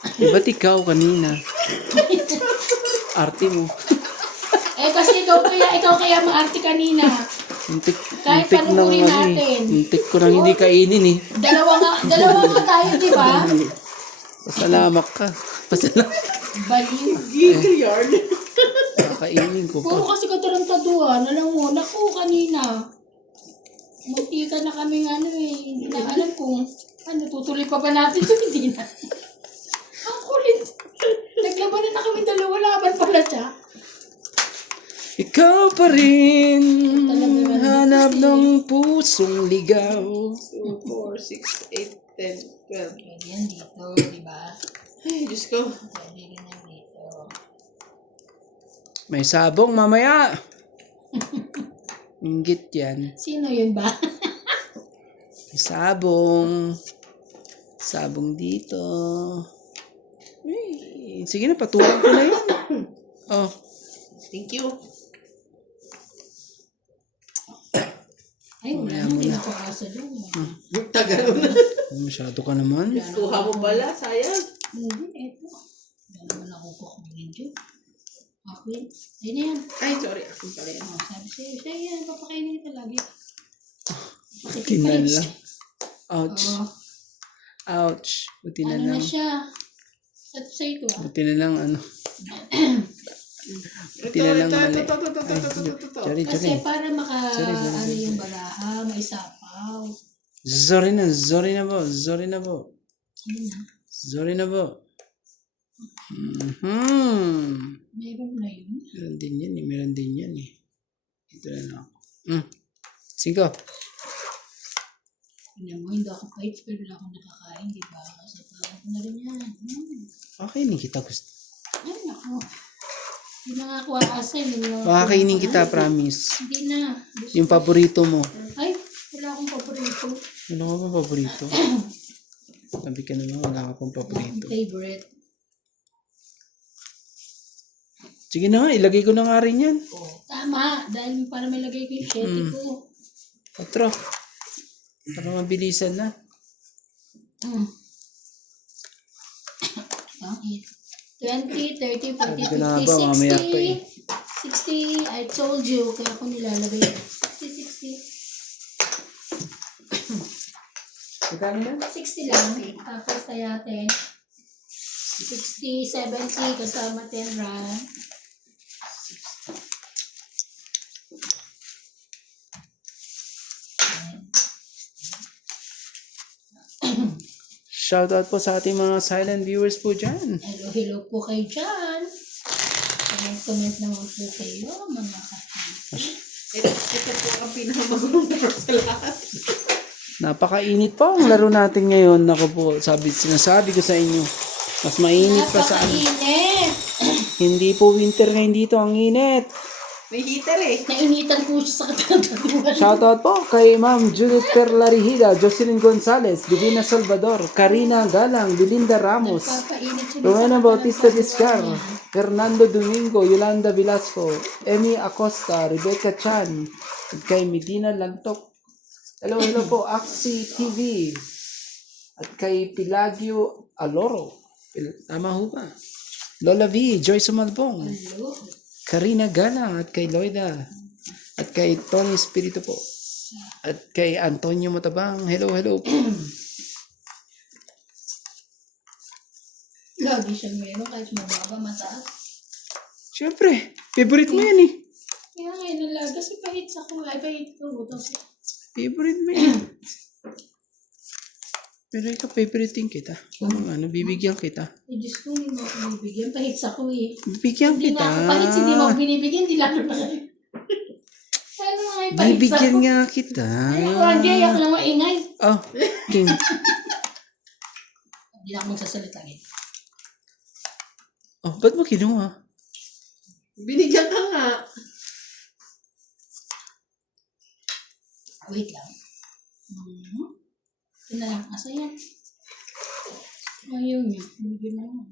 Ba't ikaw kanina? Arte mo. Kasi ikaw kaya maarte kanina. Kahit panugurin natin. Untik ko nang hindi kainin eh. Dalawa nga tayo, di ba? Pasalamat ka. Baliw. Gigayard. Kakainin ko Puro pa. kasi katarantaduhan. Alam mo, naku kanina. Magtika na kaming hindi na alam kung tutuloy pa ba natin ito, hindi na. Ang kulit. Naglabanan na kami dalawa, laban pala siya. Ikaw pa rin, hanap ng pusong ligaw. 2, 4, 6, 8, 10, 12. Pwede yan dito, di ba? Ay, Diyos ko. Pwede rin yan dito. May sabong mamaya. Inggit yan. Sino yun ba? May sabong. Sabong dito. Ay, sige na, patuwag ko na yun. Oh. Thank you. Ay, wala na, hindi na ako asa doon. Tagal mo na. Masyado ka naman. Kuha mo pala, sayang. Hindi, eto. Wala naman ako kukunin dyan. Okay. Ayun na yan. Ay, sorry. Akin pala yan. Sabi sa'yo, siya yan, papakainin kita lagi. Kinala. Ouch. Oo. Ouch. Buti na Ano na lang. siya? Sa ito Buti na lang Buti na lang mali. Sorry, Kasi sorry. para Sorry. yung baraha, may sapaw. Sorry na po. Ayun na. Sorry na po. Meron na yun. Meron din yan eh. Ito na lang ako. Sige. Alam mo, hindi ako kahit pero wala akong nakakain, di ba? Kasi parang ko na rin yan. Pakainin kita gusto. Ay, naku. Hindi na nga ako aasin. Pakakainin kita, promise. Hindi na. Gusto- Yung paborito mo. Ay, wala akong paborito. Ano ka ba paborito? Sabi ka naman, wala ka pang paborito. Favorite. Sige na nga, ilagay ko na nga rin yan. Tama. Dahil para may lagay ko yung shete ko. 4. Para mabilisan na. Bakit? 20, 30, 40, Sabi ko na 50, ba, mamaya pa eh. 60. I told you. Kaya ako nilalagay. 60, 60. Magkano yan? 60 lang. Tapos tayatin. 60, 70 kasama 10 rand. Shoutout po sa ating mga silent viewers po dyan. Hello po kayo dyan. Comment naman po kayo, mga kapatid. Ito po ang pinakamagulong laro sa lahat. Napakainit po ang laro natin ngayon. Naku po, sinasabi ko sa inyo. Mas mainit pa sa ano. Napakainit! Hindi po winter ngayon dito, ang init. May heater eh. Nainitan po siya sa katangaduhan. Shoutout po kay Ma'am Judith Perlarihida, Jocelyn Gonzalez, Divina Salvador, Karina Galang, Belinda Ramos, Papainit siya Rowena Bautista Discar, Fernando Domingo, Yolanda Velasco, Emmy Acosta, Rebecca Chan, at kay Medina Lantok. Hello po, Axie TV. At kay Pilagio Aloro. Tama ho ba? Lola V, Joyce Sumalbong, Hello. Karina Galang, at kay Loida, at kay Tony Espiritu po, at kay Antonio Matabang. Hello po. Lagi siyang meron kahit mababa, mataas. Siyempre, favorite mo yan eh. Kaya ngayon nalaga si pahit sa kulay. Pahit ko. Favorite mo yan. Pero ikaw, favoriting kita. Kung ano, bibigyan kita. Eh, Diyos ko, hindi mo ako bibigyan. Pahit sa ko eh. Bibigyan Hindi kita. nga ako pahit, hindi mo ako binibigyan. Hindi lalo na kayo. Ano nga yung pahit sa Bibigyan ko? nga kita. Ay, ako, Andy, ako lang maingay. Oh, King. Hindi na ako magsasalita eh. Oh, ba't mo kinuha? Binigyan ka nga. Wait lang. Ito na lang. Asa yan? Ayaw niya. Bigyan na lang.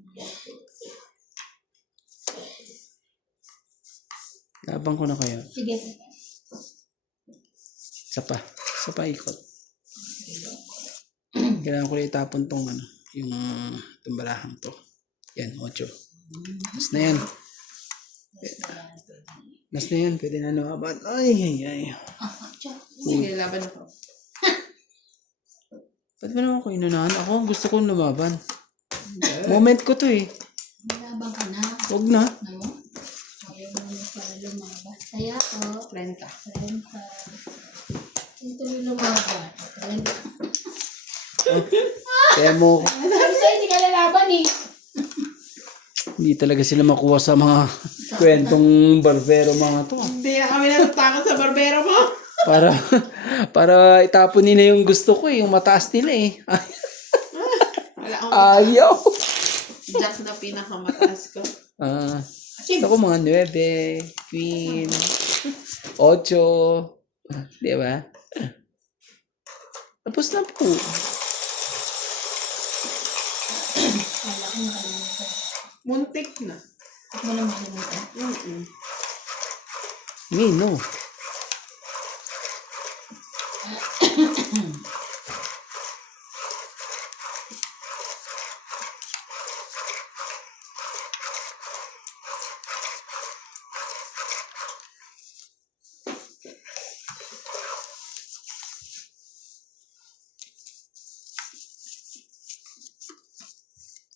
Labang ko na kaya. Sige. Isa pa ikot. Kailangan ko na itapon tong ano, yung Itong barahang to. Yan, 8. Last na yan. Last na yan. Pwede na lumaban. Ay, ay, ay. Sige, laban ako. Ba't ba naman ako inunahan? Ako, gusto kong lumaban. Moment ko to eh. Labang ka na. Huwag na. No? Ayaw mo na para lumaban. Kaya ko, 30. renta. Ito yung lumaban. Renta. Kaya mo, Sabi sa'yo, hindi ka lalaban eh. hindi talaga sila makuha sa mga kwentong barbero mga to. Hindi na kami natatakot sa barbero mo. Para, para itapon nila yung gusto ko eh, yung mataas nila eh. Wala akong Ayaw. Jack na pinakamataas ko. Gusto ko mga 9, Queen, 8. Di ba? Tapos na po. Kala ko nakalimutan. Muntik na. Huwag mo na makalimutan. Me, no.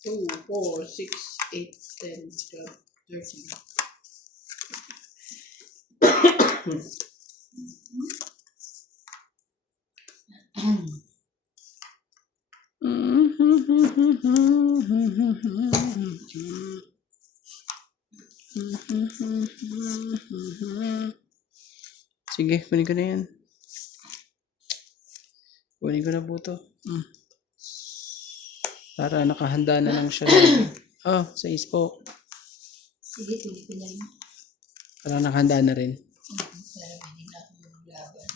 Two, 4, 6, 8, 10, 12, 13. Sige, kunin ko na yan. Kunin ko na po to. Para nakahanda na lang siya. Oh, 6 po. Sige, tuloy ko na yun. Para nakahanda na rin. Pero hindi na ako maglaban.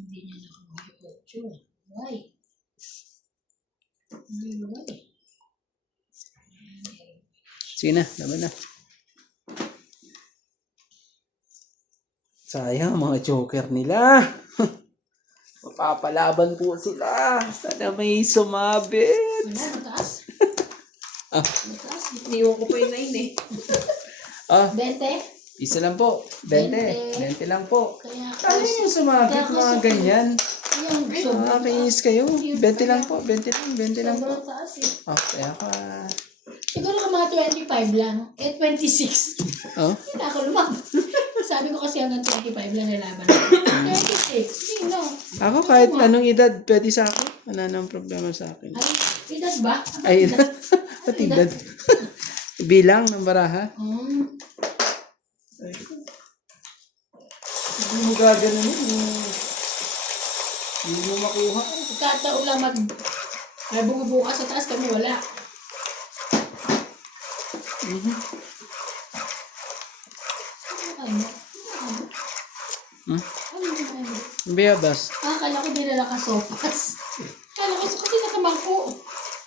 Hindi niya nakuha yung 8. Why? Why? Sige na, laban na. Sayang mga joker nila. Mapapalaban po sila. Sana may sumabit. Wala, mataas. Ah. Mataas. Iniwan ko pa yung 9 eh. Ah, 20? isa lang po. 20. 20 lang po. Kaya Kaya yung sumabit mga ganyan. yung sobrang Nakakainis kayo. 20 lang po. 20 lang. 20 lang po. sobrang taas eh. Ah, kaya ka. Siguro ka mga 25 lang. 26. Oh, Hindi na ako lumabas. Sabi ko kasi hanggang 25 lang nalaban. 26. Sino? ako kahit anong edad, pwede sa akin. Wala nang problema sa akin. Ay, edad ba? Ay, pati edad. Bilang ng baraha. Hindi mo gaganon yun. Hindi mo makuha. Kataon lang may bubukas sa taas kami wala. Ano? Hmm? Ano ano? Bayabas. Akala ko dinala ka sopas. Akala ko kasi nakamangko.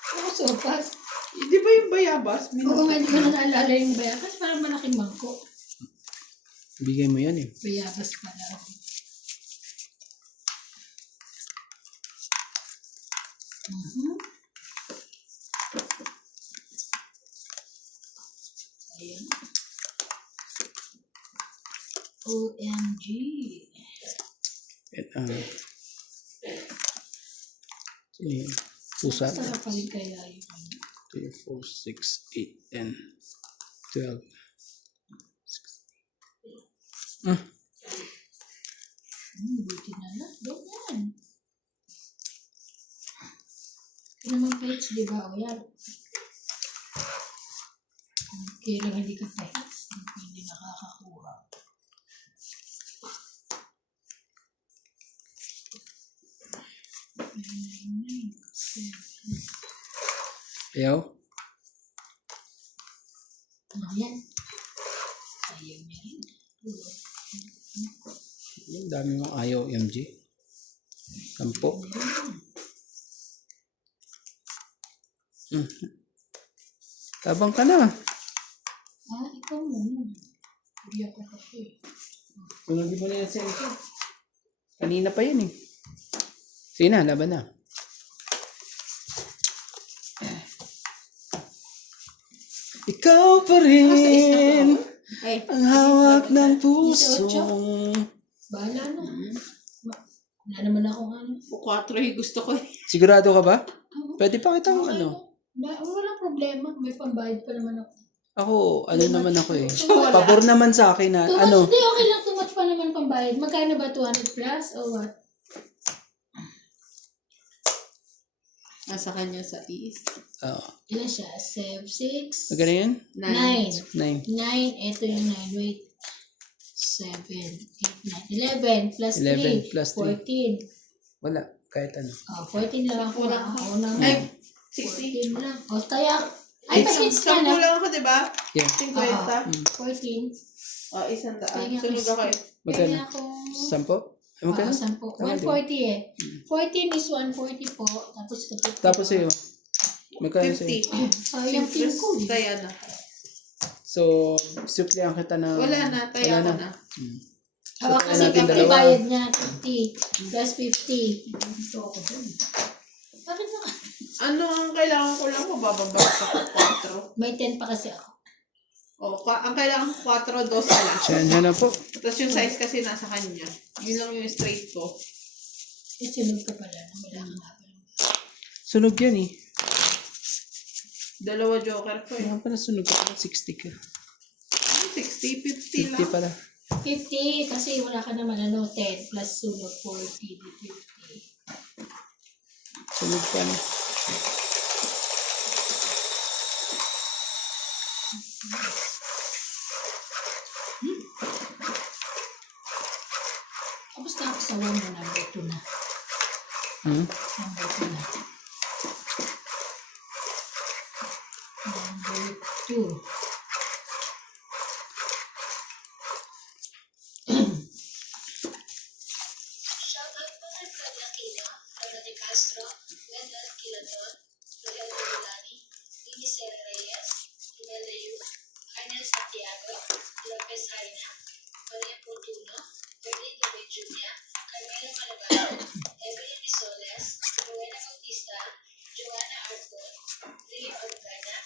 Ako sopas. Di ba yung bayabas? Oo nga, hindi ko na naalala yung bayabas. Parang malaking mangko. Bigay mo yan eh. Bayabas pala. Ayan. OMG. Sino yun? Pusa. Sarap pa rin kaya yun. 3, 4, 6, 8, 10, 12. Buti na lang. Ganyan. Ito naman page, di ba? O yan. Okay lang hindi ka page. Hindi nakakakuha. Ayaw? Ano yan? Ayaw niya rin. Ang dami mong ayaw, MG. Tampo. Tabang ka na. Ikaw muna. Hindi ako kasi. Tunogin mo na yan sa ito. Kanina pa yun eh. Sige na, laban na. Ikaw pa rin Ay, ang hawak ng puso. Bahala na. Wala naman ako ano. 4 yung gusto ko eh. Sigurado ka ba? Pwede pa kitang ano. Walang problema. May pambayad pa naman ako. Ako, ano naman ako eh. Wala. Pabor naman sa akin na, Too much, ano. hindi, okay lang. Too much pa naman pambayad. Magkano ba? 200 plus or what? Nasa kanya sa is. Oo. Ilan siya? 7, 6, Magkano yun? 9. 9. 9. Ito yung 9. Wait. 7, 8, 9. 11 plus 11 3. plus 3. 14. Wala. Kahit ano. 14 lang ako. Wala Ako ako. na. Ay, 60. 14 lang. O, kaya. Ay, pa-hits ka Sampu na. lang ako, di ba? Yeah. 50. 14. O, 100. Kaya Sunod ako eh. Magkano? Kaya ako. 10? Ay, magkano? 10. 140 eh. 14 is 140 po. Tapos ito. Tapos sa'yo. Magkano sa'yo? 50. Sayang team ko. eh. Taya na. So, suplihan kita na. Wala na, taya ko na. Hawak kasi natin kapag dalawa. bayad niya 50 plus 50. Ito ako dun. Bakit na? Ano ang kailangan ko lang? Mabababa sa 4. May 10 pa kasi ako. O, ang kailangan ko 4, 2 lang. Siya na po. Tapos yung size kasi nasa kanya. Yun lang yung straight ko. Sunod ka pala. Wala ka nga pala. Sunog yan eh. 2 joker ko eh. Ano pa na sunog ka? 60 ka. 60, 50 50 lang. pala. 50 kasi wala ka naman 10 plus sunod 40 di 50. Sunog pa na. Tapos na ako sa 1 na number 2 na. Hmm? Number 2 na. Number 2. Shoutout po kay Fred Aquino, Lola de Castro, Wendell Quiladon, Rogelio Rolani, Lini Sera Reyes, Imelda Yu, Arnel Santiago, Lopez Aina, Maria Fortuno, Berlin Nubay Jr., Carmelo Malabaro, Evelyn Risoles, Rowena Bautista, Joanna Arcon, Rio Organa,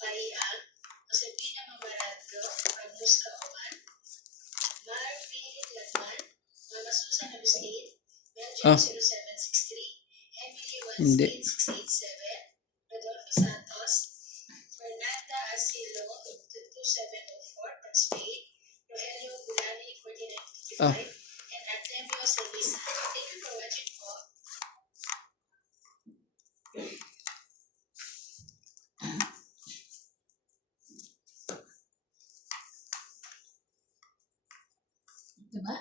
Paiag, Josefina Mamaradgo, Magnus Kaoman, Marvin Latman, Mama Susan Agustin, Belgium Ah. 0763, Emily Hindi. 18687, Rodolfo Santos, Fernanda Asilo 2704 from Spain, Rogelio Bulani 4955, Ah. and Artemio Salisa. Thank you for watching po. Diba?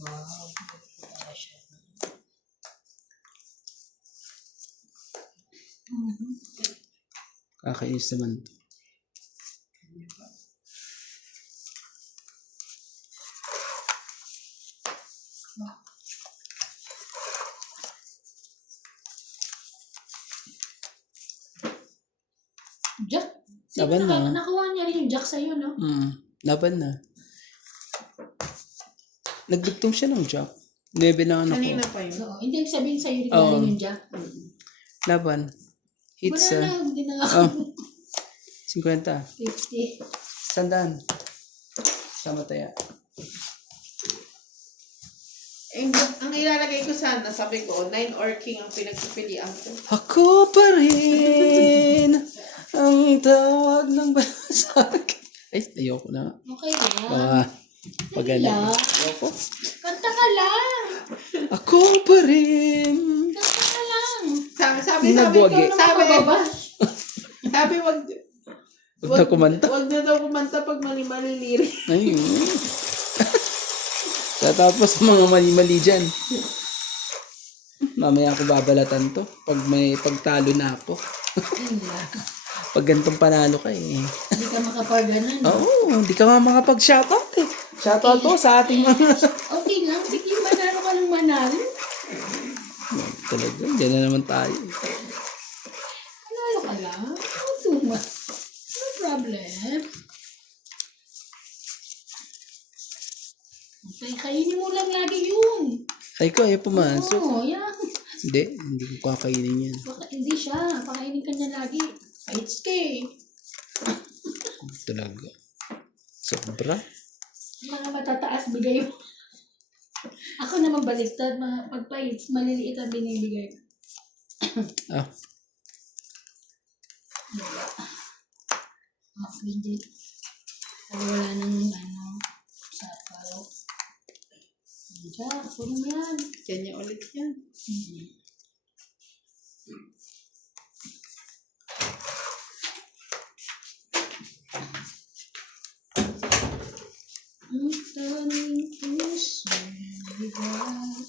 Wow. Wala siya. Kakainis naman. Jack. Laban na. Nakuha niya rin yung Jack sa'yo, no? Laban na. Nagdugtong siya ng Jack. 9 na ano Kanina ko. pa yun. Oo. Hindi sabihin sa'yo rin Oo. galing yung Jack. Laban. It's Wala na. Hindi na oh, 50. 50. Sandaan. Sama tayo. Ang ilalagay ko sana, sabi ko, 9 or king ang pinagpipilian ko. Ako pa rin ang tawag ng basak. Ay, ayoko na. Okay lang. Pag Dali lang. Ayoko. Kanta ka lang. Ako pa rin. Kanta ka lang. Sabi Nagwagi. ko, sabi, Sabi. wag Huwag na kumanta. Wag na daw kumanta pag mali-mali lirik. Ayun. Tatapos mga mali-mali dyan. Mamaya ako babalatan to. Pag may pagtalo na ako. Pag gantong panalo ka eh. Hindi ka makapaganan. Oo, hindi ka nga makapag-shoutout eh. Shoutout po sa ating mga... Okay lang. Sige, manalo ka ng manalo. Talaga, dyan na naman tayo. Manalo ka lang. Tuma. No problem. Okay, kainin mo lang lagi yun. Ay ko, ayaw pumasok. Oo, yan. Hindi ko kakainin yan. Hindi siya. Pakainin ka niya lagi. 8K. Talaga. Sobra. Mga matataas bigay mo. Ako naman baliktad, mga pagpahits, maliliit ang binibigay ko. Ah, Hindi. Wala nang sa palo. Diyan, puno mo yan. Yan niya ulit yan. Ang taning puso, bigat.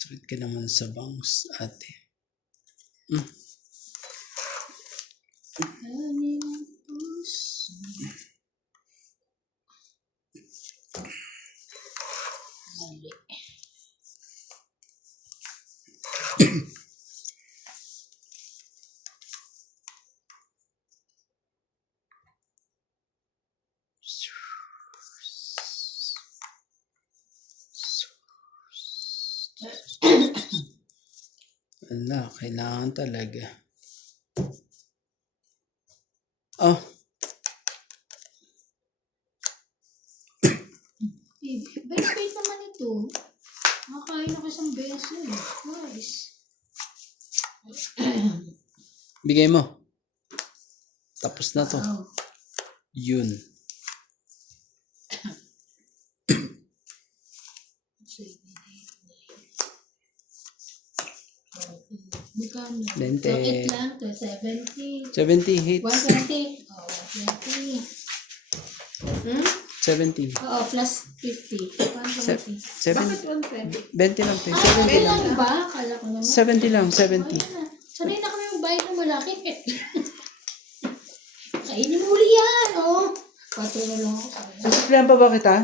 sulit ka naman sa bangus, ate. Taning puso. Mali. Wala, kailangan talaga. Oh, Benefit naman ito. Nakakain ako isang beses. Nice. bigay mo. Tapos na to. Wow. Yun. Magkano? 20. So, 8 lang to 70. 70 hits. 120. Oh, 120. 70. Oo, plus 50. 120. 70. Bakit 120? 20 lang, te. Ah, 70 okay lang. lang ba? Kala ko naman. 70 lang, 70. Ayun na. Sanay na kami magbayad ng malaki. Kainin mo uli yan, oh. 4 na lang ako. Sabi. Susuklihan pa ba kita?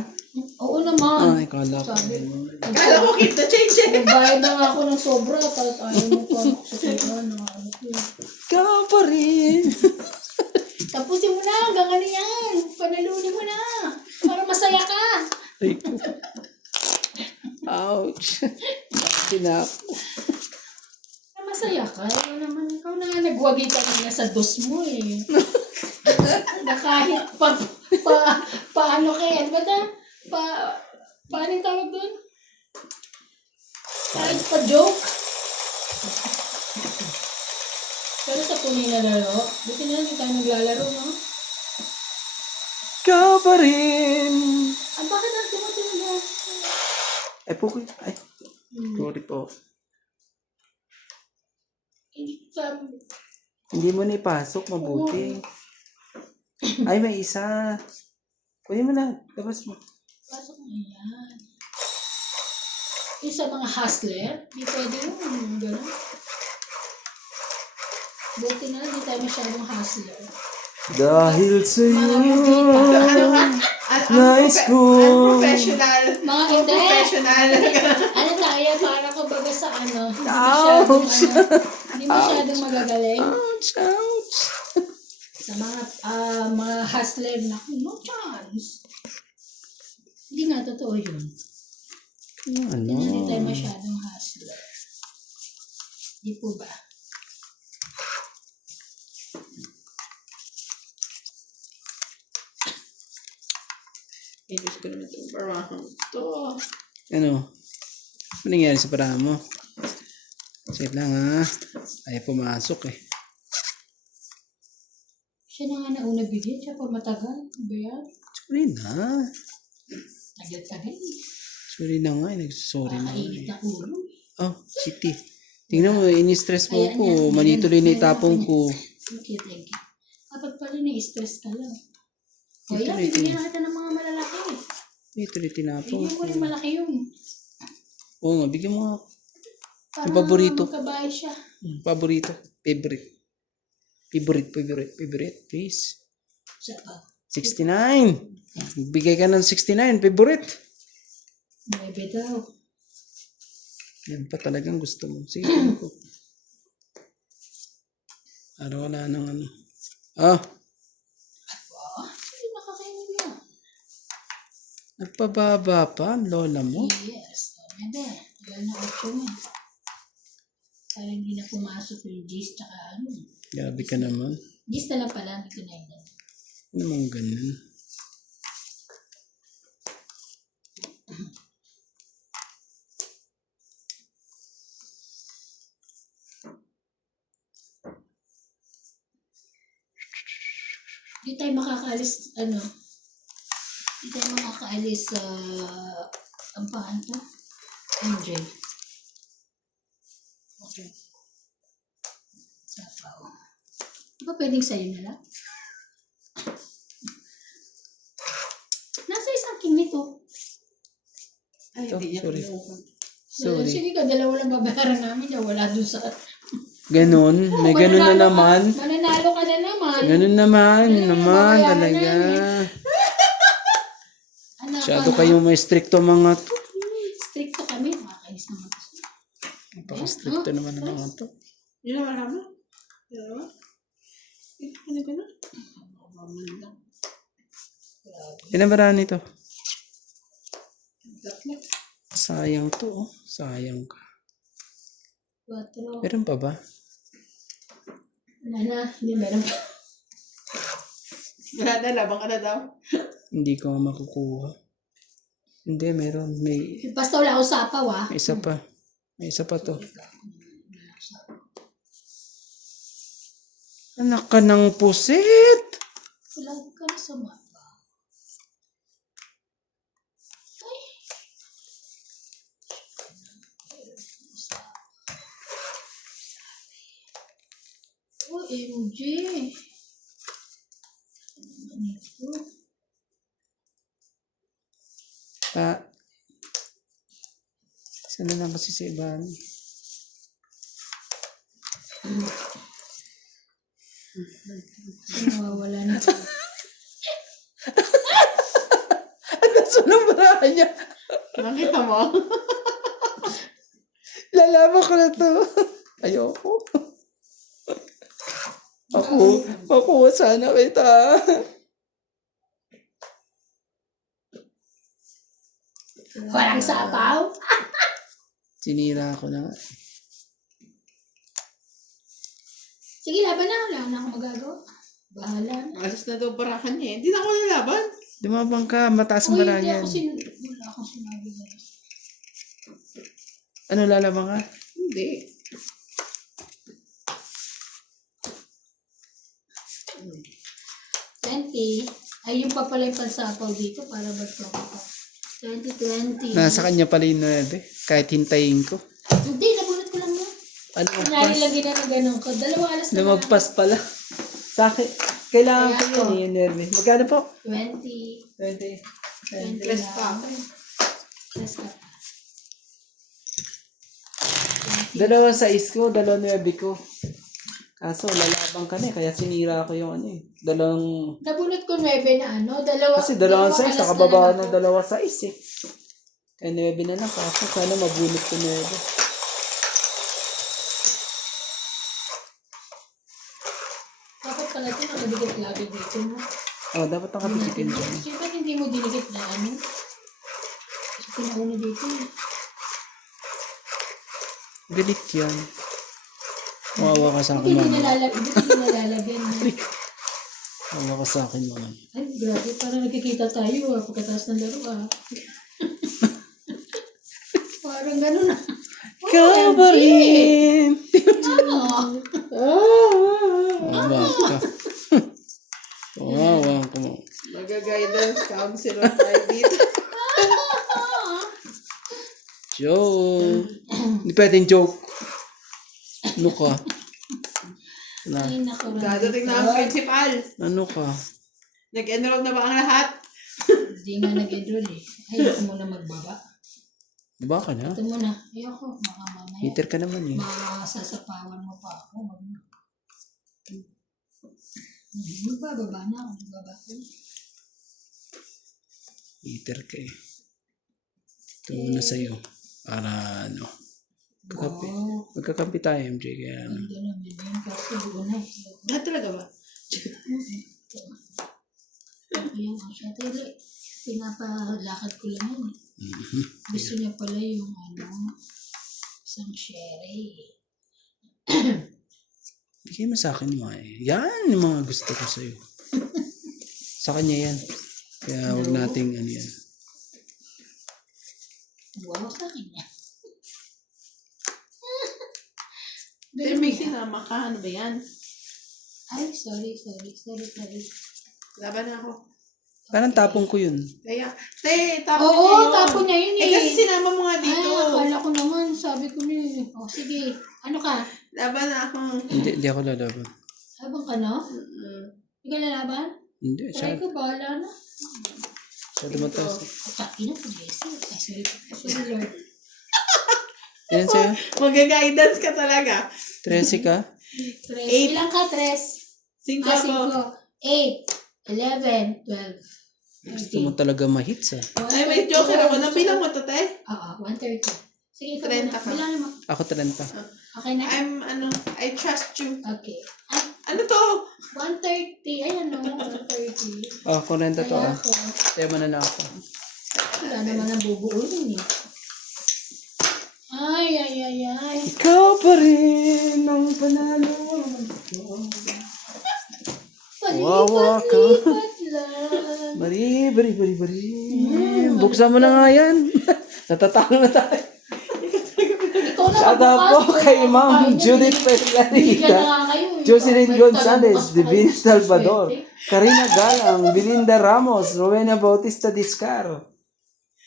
Oo naman. Ay, kala ko. Sabi. Kala ko keep the change eh. Magbayad na nga ako ng sobra. Tapos ayaw mo pa ako sa sobra. Ikaw pa rin. Tapusin mo na. Hanggang ano yan. Panalunin mo na. Para masaya ka. Ay, ko. Ouch. Sinap. Para masaya ka. Ikaw naman. Ikaw na nga nagwagi ka na sa dos mo eh. Na kahit paano kaya. Ba't paano yung tawag doon? Kahit pa joke. Pero sa tunay na laro, buti na hindi tayo naglalaro, no? Ikaw pa rin. Ah, bakit natin mo tinag- Ay, pukoy. Ay, sorry po. Hindi sabi. Hindi mo na ipasok, mabuti. Ay, may isa. Kunin mo na. Labas mo. Pasok mo yan. Yung sa mga hustler, di pwede yung gano'n. Buti na lang, di tayo masyadong hustler. Dahil Mga sa'yo. bukita. Ano ka? Nice ko. Unprofessional. Mga hindi. Unprofessional. Ano tayo, para kumbaga sa ano, hindi masyadong magagaling. Ouch, ouch. Sa mga hustler na, no chance. Hindi nga, totoo yun. Ano? Hindi tayo masyadong hustler. Di po ba? Diyos ko naman itong barahang to. Ano? Ano nangyari sa parahan mo? Sige lang ha. Ay pumasok eh. Siya na nga nauna bigyan, siya pa matagal. Ba yan? Sorry na. Tagal-tagal. Sorry na nga. Nagsasorry na nga. Mainit na ulo. Oh, City. Tingnan mo, ini-stress mo Ayan ko. yan. Manituloy na Ayan, itapong ayan. ko. Thank you, thank you. Kapag pala na-stress ka lang. O Ito yan, rin, bibigyan natin ng mga malalaki. Manituloy tinapong Bigyan ko. mo rin malaki yun. Oo nga, bigyan mo nga. Para Yung paborito. magkabahay siya. Paborito. Favorite, please. Siya pa. 69. Bigay ka ng 69. Favorite. 9 daw. Yan pa talagang gusto mo. Sige ko. Para wala nang ano. Ah, Hindi nakakainin na. nagpababa pa ang lola mo. Yes. Pwede. Tagal na 8 na. Para hindi na pumasok yung gis tsaka ano. Grabe ka naman. Gis na lang pala. Hindi ko na yun. Ano naman ganun? Hindi tayo makakaalis, ano, hindi tayo makakaalis sa, ang paan to? MJ. Okay. Sapaw. Di ba pwedeng sa'yo na lang? Nasa isang king nito. Ay, Oh, hindi niya sorry. kinuha. Sorry. Sige ka, dalawa lang babayaran namin niya. Wala doon sa... Ganun? May ganun na naman? Mananalo ka na naman. Ganun naman, Ganun na naman babayaran talaga. namin. Anak Masyado ka na. kayong may stricto mga to. Stricto kami. Makakainis naman. Napaka-stricto naman ng mga to. Yun naman kami. Yun naman. Ano ka na? Ilan ba raan ito? Tatlo. Sayang to, oh. Sayang ka. 4. Meron pa ba? Wala na. Hindi meron pa. Wala na, labang ka na daw. Hindi ko makukuha. Hindi, meron. May Basta wala usapaw ah. may isa pa. May isa pa to. Anak ka ng pusit! Wala ka na sa mapa. Ay. Oh, MJ. Ano ito? Isa na lang kasi sa iba. Nawawala na ito. Ang laso ng barahan niya. Nakita mo? Lalaban ko na to. Ayoko. Makuha sana kita. Walang sapaw? Sinira ko na nga. Sige, laban na. Wala na akong magagawa. Bahala na. Alas na daw barakan niya. Hindi na ako lalaban. Dumabang ka, mataas ang Uy, barahan hindi yan. ako wala akong sinabi na. Ano, lalabang ka? Hindi. Ay, yung pa pala yung pansapaw dito para ba't pa. 2020. Nasa kanya pala yung 9. Kahit hintayin ko. Hindi, nabunot ko lang yan. Ano, Narilagay na na ganun ko. 2 alas na lang. lumagpas pala. Sa akin, kailangan ko Kaya yun ako. yung nerve. Magkano po? 20. 20. 20 Press na. pa. Press ka. 2 sa ko, 2 9 ko. Kaso, lalabang ka na eh, kaya sinira ko yung ano eh. Nabunot ko 9 na ano. Kasi 2 size, alas nakababa na ng lang 2 size eh. Kaya 9 na lang, kaso sana mabunot ko 9. Dapat pala ito nakadikit lagi dito. No? Oh, dapat nakapitikin dyan. Kasi ba't hindi mo dinikit na ano? Kasi pinauna dito eh. Galit yan. Mawawa ka sa akin, Hindi mama. nalalagyan. No? Mawawa ka sa akin, mama. Ay, grabe. Parang nagkikita tayo pagkatapos ng laro Parang gano'n Ikaw ba rin? Mawawa ka. Mawawa ka mo. Mag-guidance counselor tayo dito. Joke. Hindi pwedeng joke. Ano ka? Ay, naku. Dadating na ang principal. Ano ka? Nag-enroll na ba ang lahat? Hindi nga nag-enroll eh. Ay, ito muna magbaba. Diba ka na? Ito muna. Ayoko. Baka mamaya. Hater ka naman eh. Masasapawan mo pa ako. Magbababa na ako. Magbaba ko. Hater ka eh. Ito muna sa'yo. Para ano. Magkakampi tayo, MJ. Kaya ano. Hindi naman yun. Kasi doon na. Lahat talaga ba? Ayan, siya. Pero, pinapalakad ko lang yun. Gusto niya pala yung isang sherry. Bigay mo sa akin mo eh. Yan yung mga gusto ko sa'yo. Sa kanya yan. Kaya huwag nating ano yan. Wow, sa akin yan. Pero may sinama ka. Ano ba yan? Ay, sorry. Laban na ako. Parang tapong ko yun. Kaya, tapon Oo, niya yun. tapon niya yun Eh, kasi sinama mo nga dito. Ay, akala ko naman, sabi ko niya. O, sige. Ano ka? Laban na ako. Hindi ako lalaban. Habang ka, no? Hindi ka lalaban? Hindi, Try ko, bahala na. siya lumataas. Ina po, Jessie. Ay, sorry, Lord. Yan sa'yo? Mag-guidance ka talaga. 13 ka? Tres. Eight. Ilang ka, Tres? 5 ako. 5, 8, 11, 12. Gusto mo talaga ma-hits ah. Ay, may joker ako. Nabilang mo to, te? Oo, 130. Sige, ikaw 30 muna. ka. Bilang mo. Ako 30. Okay na? I trust you. Okay. Ay, Ano to? 130. Ay, 130. Oh, 40 to Kaya ah. ako. Kaya mo na lang ako. Wala naman ang bubuuin eh. Ay. Ikaw pa rin ang panalo. Wawa ka. Palipat lang. Bari. Buksan mo na nga yan. Natatalo na tayo. Ikaw na Shout out po magbukas, kay kaya Ma'am kain Judith Bigyan na Pelarita, nga kayo eh. Jocelyn May Gonzalez, talong Divine pa kayo. Salvador, Swerte. Karina Galang, Belinda Ramos, Rowena Bautista Discar,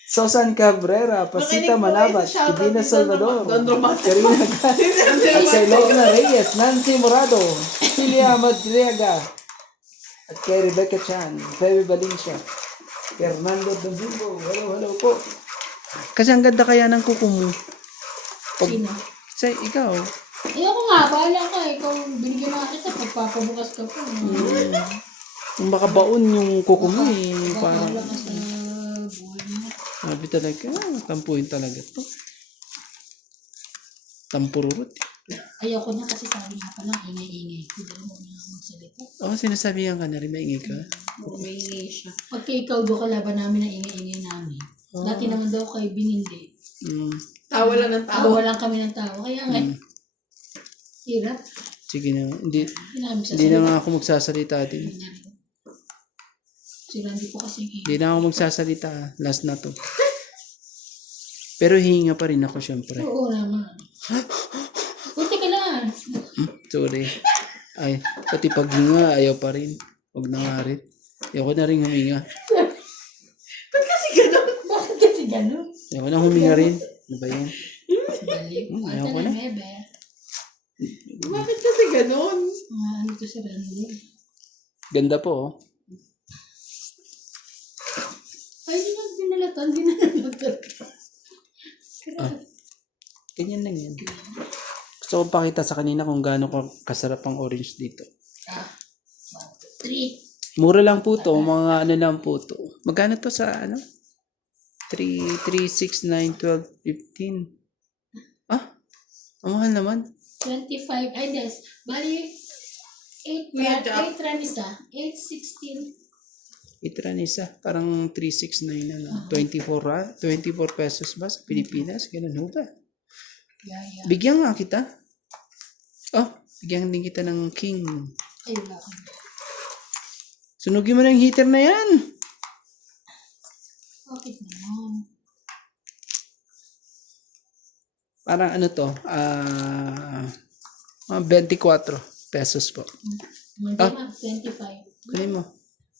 Susan Cabrera, Pasita Makinig po kayo Manabat, sa shoutout Divina ni Salvador, Don Romas. Karina Galang, at kay Lorna Reyes, Nancy Morado, Celia Madriaga, at kay Rebecca Chan, Feby Valencia, Fernando Domingo, hello po. Kasi ang ganda kaya ng kuko mo. Sino? Say, ikaw. Ayoko nga, bahala ka. Ikaw, binigyan na kita, pagpapabukas ka pa. Kung baka baon yung kuko mo eh. Bahala Parang, ka sa buhay mo. sabi talaga, tampuhin talaga to. Tampururot. Ayoko na kasi sabi nga pala, ingay-ingay. Hindi mo na magsalita. Oo, sinasabihan ka na rin, maingay ka. Umingi siya. Pagka ikaw doon kalaban namin na ingay-ingay namin. Dati naman daw kay binindi. Tawa lang ng tawa. Tawa lang kami ng tao. Kaya nga, hirap. Sige na, hindi Hindi na nga ako magsasalita din. Si Randy po kasi Hindi na ako magsasalita. Last na to. Pero hihinga pa rin ako syempre. oo naman. Kunti ka lang. Sorry. Ay, pati paghinga, ayaw pa rin. Huwag na nga rin. Ayoko na rin huminga. Ba't kasi ganun? Bakit kasi gano'n? Ayoko na huminga rin. Ano ba yan? Balik. ayaw Ata ko na, na. bebe. Bakit kasi ganun? Ano to si Randy? Ganda po oh. Ay, di na binalatan. Di na nalatan. Ganyan lang yan. Gusto kong pakita sa kanina kung gaano kasarap ang orange dito. 3. Mura lang po to, mga ano lang po to. Magkano to sa ano? 3, 6, 9, 12, 15. Ah, ang mahal naman. 25. Ay, des. Bali, 8 rand isa. 8.16. Itran isa, parang 369 na lang. 24 pesos ba sa Pilipinas? Ganun ho ba? Yeah. Bigyan nga kita. Oh, bigyan din kita ng king. Ay, wala ko. Sunugin mo na yung heater na yan. Bakit naman? Parang ano to, mga 24 pesos po. Hindi na, 25. Kunin mo.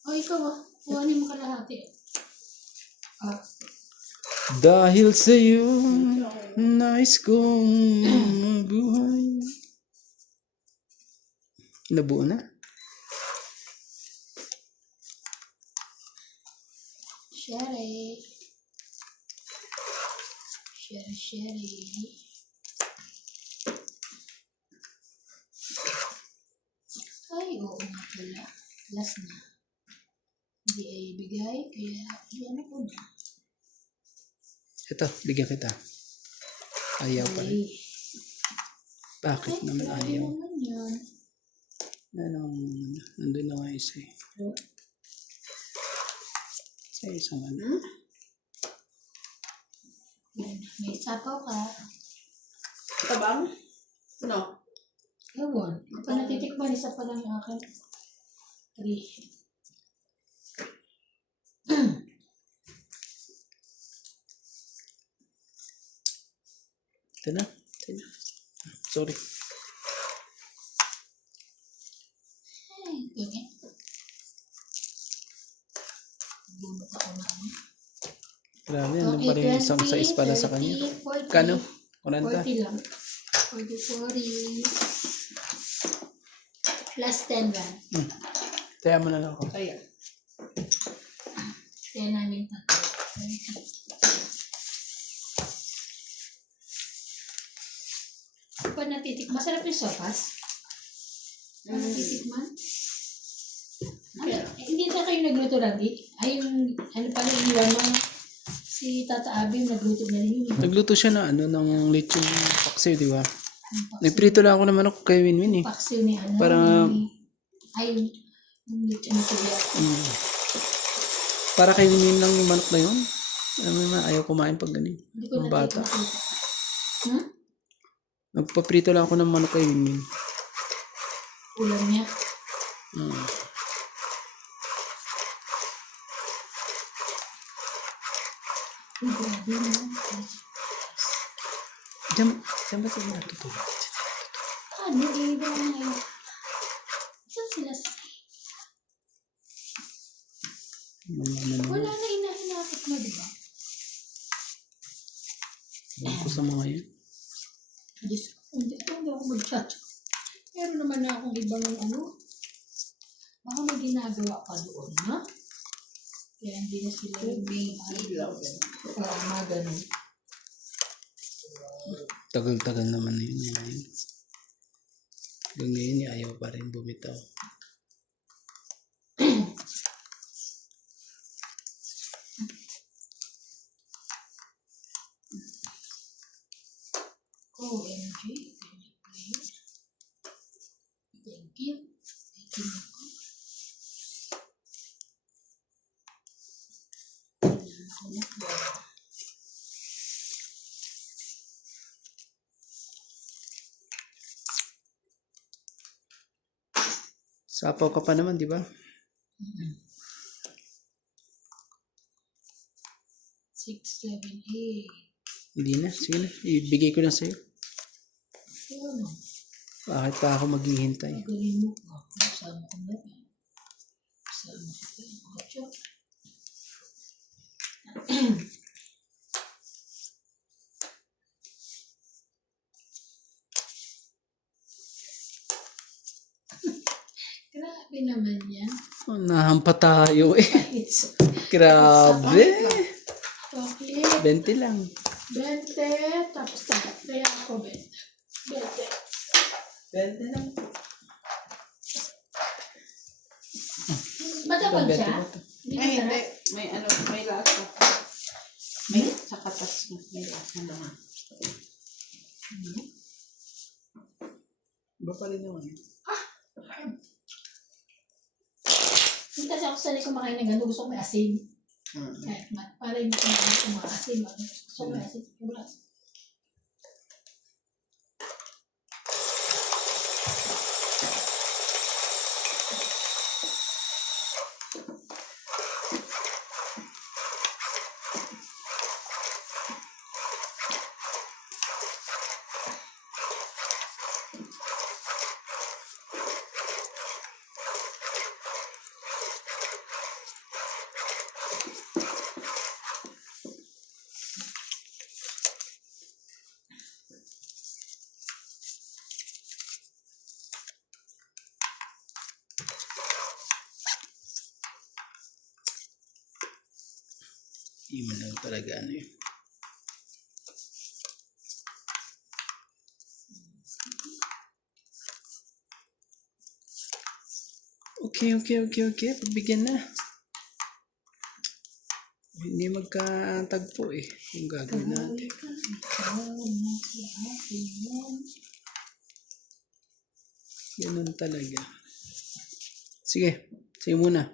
Oh, ikaw ah. Kuhanin mo kalahati. Dahil sa'yo, nais kong mabuhay. Nabuo na? Sherry. Ay, oo nga pala. Last na. Hindi ay ibigay, kaya iyan ko na. Ito, bigyan kita. Ayaw pa rin. Ay, Bakit naman grabe ayaw? naman yan. Nandun na nga isa eh. Sa isang ano. May sapaw ka. Tabang? No. Ewan. Hindi pa natitikman. Isa pa lang yung akin. 3. Ito na. Sorry. Okay. Bunot ako na. Grabe, ano pa rin isang size pala sa kanya. 40. Kano? 40? 40 lang. 40. Plus 10 ba? Kaya mo na lang ako. Kaya. Kaya namin pa. Pa natitikman. Masarap yung sopas. Pa natitikman. Hindi na kayo nagluto lagi? Ay, yung ano pala iniwan mo? Si Tata Abim nagluto na rin yun. Nagluto siya na ng lechon paksiw, di ba? Nagprito lang ako ng manok kay Winwin eh. Paksiw ni ano. Para- Ay, yung lechon ni Kuya. Para kay Winwin lang yung manok na yun. Alam mo naman, ayaw kumain pag ganun. Hindi ko Ang bata. nakita. Nagpaprito lang ako ng manok kay Winwin. Ulam niya. Ay, grabe na. Diyan ba sila natutulog? Ano, eh, ba na yun? Saan sila? Wala na inahinakot na, di ba? Ewan ko sa mga yun. Diyos ko, hindi ako mag-chat. Meron naman na akong ibang ano. Baka may ginagawa pa doon, ha? Kaya hindi na sila para maganon. Tagal-tagal naman na yun. Ngayon. Hanggang ngayon, ayaw pa rin bumitaw. OMG. Thank you. Thank you. Sapaw ka pa naman, di ba? 6, 7, 8. Hindi na. Sige na. Ibigay ko na sa'yo. Ano? Bakit pa ako maghihintay? Galing mo pa. Kasama ko na. Kasama ko pa. Kachok. Grabe naman yan. Oh, nahampa tayo eh. It's Grabe. okay. 20 lang. 20. Tapos kaya ako 20. 20 lang. Matabag siya? Hindi Ay, hindi. masarap? May ano, may lasa. May sa katas mo. May lasa naman. Iba pa rin naman. Hindi kasi ako sanay kumakain ng gano'n. Gusto ko may asin. Kahit para hindi ko maasin. Gusto ko may asin. Wala. Hindi mo lang talaga ano yun. Okay. Pagbigyan na. Hindi magkatagpo eh. Kung gagawin natin. Ganun talaga. Sige, sa'yo muna.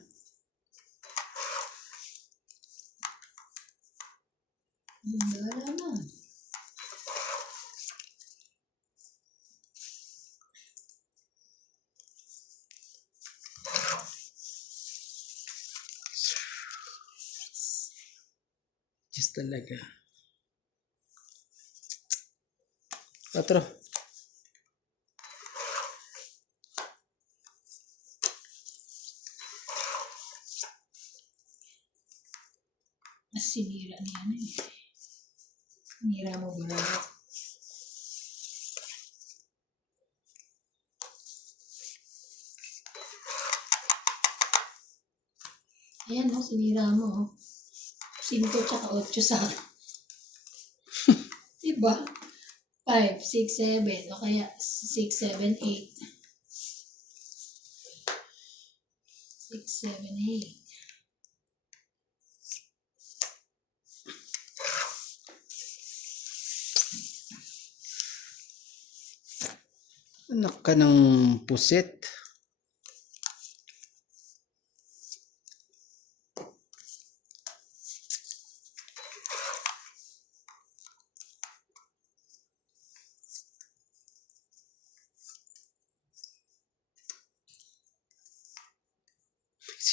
Wala na. Just talaga. 4. Mas sinira niya na eh. Sinira mo ba na? Ayan o, sinira mo o. 5 tsaka 8 sa akin. Diba? 5, 6, 7 o kaya 6, 7, 8. 6, 7, 8. Anak ka ng puset.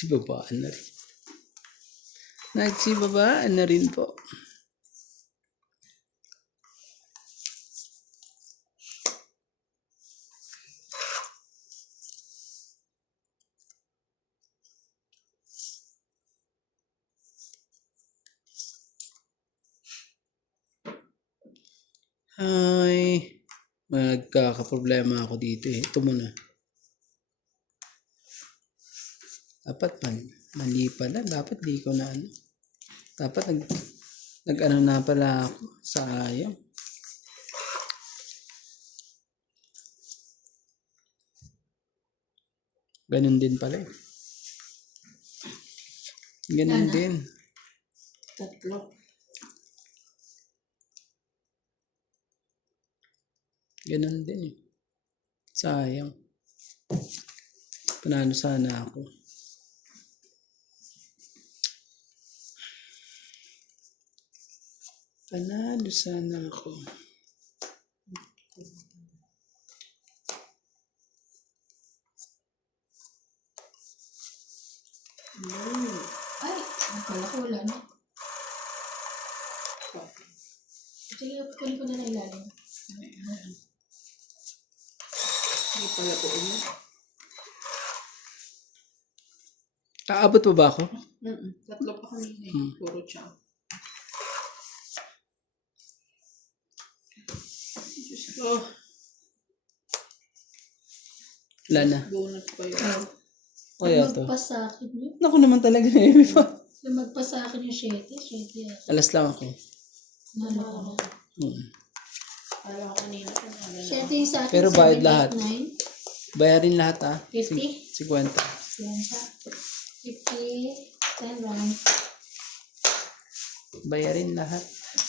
Nagsibabaan na rin. Nagsibabaan na rin po. Ay, magkakaproblema ako dito eh. Ito muna. Dapat mali pala. Dapat di ko na ano. Dapat nag-ano na pala ako. Sayang. Ganun din pala eh. Ganun Ano? din. 3. Ganun din eh. Sayang. Panalo sana ako. Panalo sana ako. Ay, akala ko wala na. Sige, kunin ko na lang ilalim. Hindi pala po yun. Kaabot pa ba ako? 3 pa kanina eh. Puro chow. Diyos ko. Wala na. Bonus pa yun. Kaya to. Magpa sa akin yun. Naku naman talaga na Amy pa. Magpa sa akin yung 7. 7. Alas lang ako. Ano ko na. Alam ko kanina pa na. 7 yung sa akin. Pero bayad 7, lahat. 8, 9. Bayarin lahat ah. 50? 50. Yan sa 50. 10, 1. Bayarin lahat.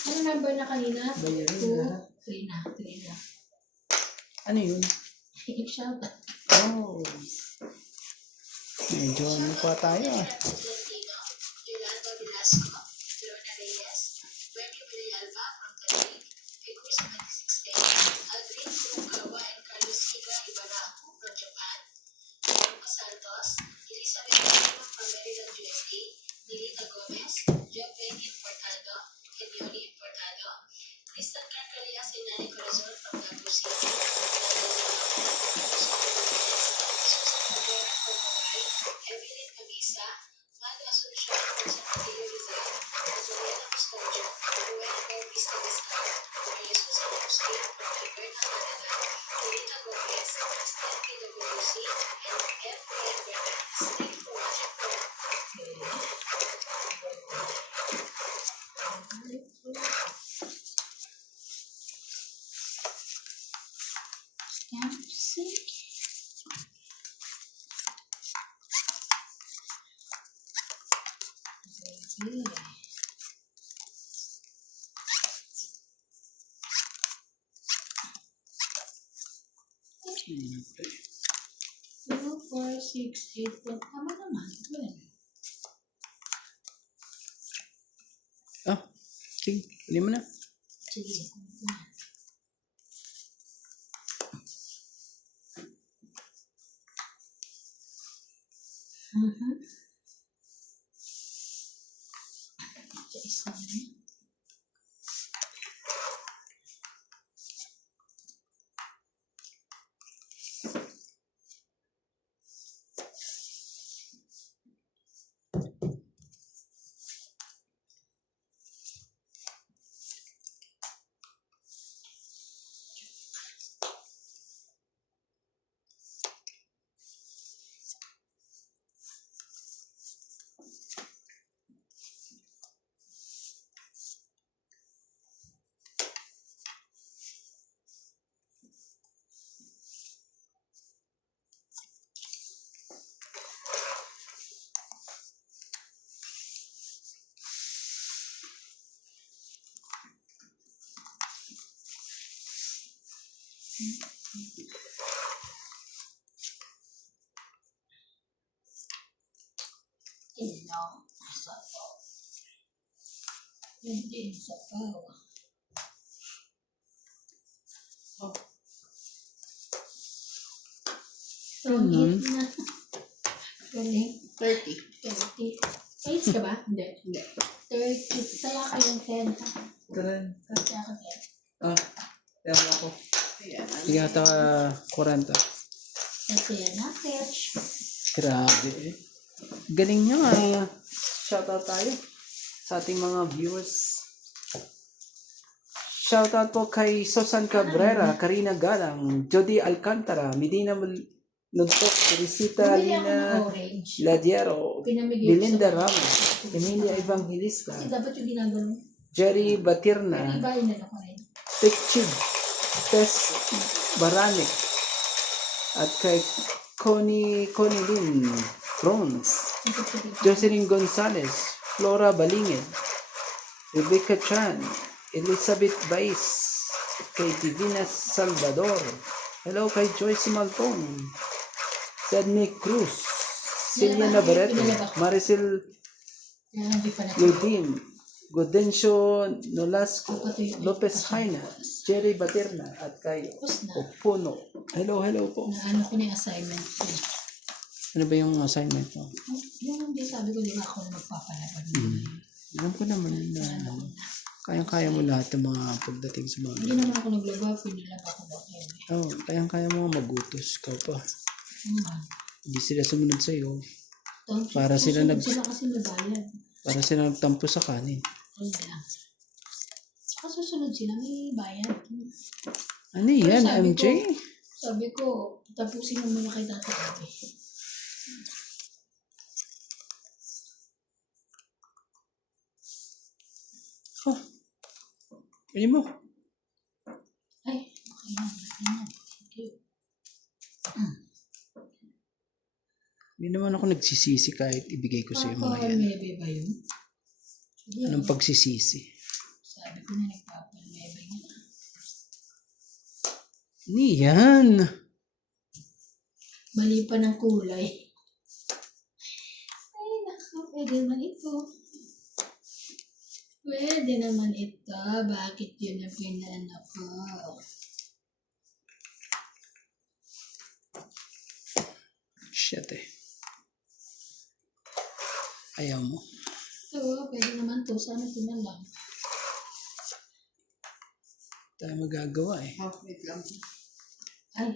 Ano number na kanina? Bayarin 2, lahat. 3 na. 3 na. Ano yun? Shout out. Oh. Medyo ano pa tayo ah. Tolentino, Yolanda Velasco, Lorna Reyes, Wendy Villalba from Taguig, Figur 7610, Aldrin Furukawa and Carlos Higa Ibaraku from Japan, Marco Santos, Elizabeth Lima from Maryland, USA, Nilita Gomez, Joven Importado, and Yoli Importado, Tristan Carcalias and Nani Corazon from Davao City, Evelyn Camisa, Mado Asuncion from San Mateo Rizal, Azuela Custodio, Rowena Elvis Cabezal, Maria Susan Agustin from Alberta, Canada, Lolita Gomez, Stan PWC, and F. Ryan Bernardes. Thank you for watching. Campsite. Okay. Okay. 2, 4, 6, 8, 1. Tama naman. Ah, sige, huli mo na. Sige. Sa isa na. Ilaw. Sabaw. Hindi sabaw. Mhm. na. Galing. 30. 30. Ayos ka ba? Hindi. Hindi. 30. Kaya ka yung 10. Taran. Kaya ka 10. Ah, tama ako. Ayan. Sige, ata 40. Kasi yan na, fetch. Grabe eh. Galing nyo ah. Shoutout tayo sa ating mga viewers. Shoutout po kay Susan Cabrera, Karina Galang, Jody Alcantara, Medina Luntok, Teresita Bumili ako ng Lina orange. Ladiero, Pinamigay ko Belinda sa- Ramos, Emilia Evangelista, Kasi dapat yung ginagano. Jerry Batirna, Iba yun na ko rin. Tikchid, Tess Baranek, at kay Connie Lynn Bronze, Jocelyn Gonzalez, Flora Balingid, Rebecca Chan, Elizabeth Bais, kay Divina Salvador, hello kay Joyce Maltong, Sedney Cruz, Celia Navarrete, Maricel Yan, hindi pa na. Ludim, Godencio Nolasco, Ito yung- Lopez Jaina, Jerry Baterna, at kay Tapos na. Opono. Hello po. Naano ko na yung assignment ko. Ano ba yung assignment mo? Yung hindi sabi ko, di ba ako na magpapalaban. Alam ko naman na ano, kayang-kaya mo lahat ng mga pagdating sa mga... Hindi naman ako naglaba, pinalaba ko ba kayo. Oh, kayang-kaya mo magutos ka pa. Hmm. Hindi sila sumunod sa'yo. Tapos, Para sila susunod nag- sila kasi nabayad. Para sila nagtampo sa kanin. Ayun lang. Saka susunod sila, may bayad. Ano yan, sabi MJ? Sabi ko, tapusin mo muna kay Tata Ate. Oh. Pwede mo. Ay, okay na, okay na. Thank you. Hindi naman ako nagsisisi kahit ibigay ko sa'yo mga yan. Papalmebe ba yun? Sige, Anong pagsisisi? sabi ko na nagpapalmebe nga. Ano yan? Mali pa ng kulay. Ay, naku, pwede naman ito. Pwede naman ito. Bakit yun ang pinano ko? Shit eh. Ayaw mo. Ito, pwede naman to. Sana ito na lang. Tayo magagawa eh. Oh, wait lang. Ay,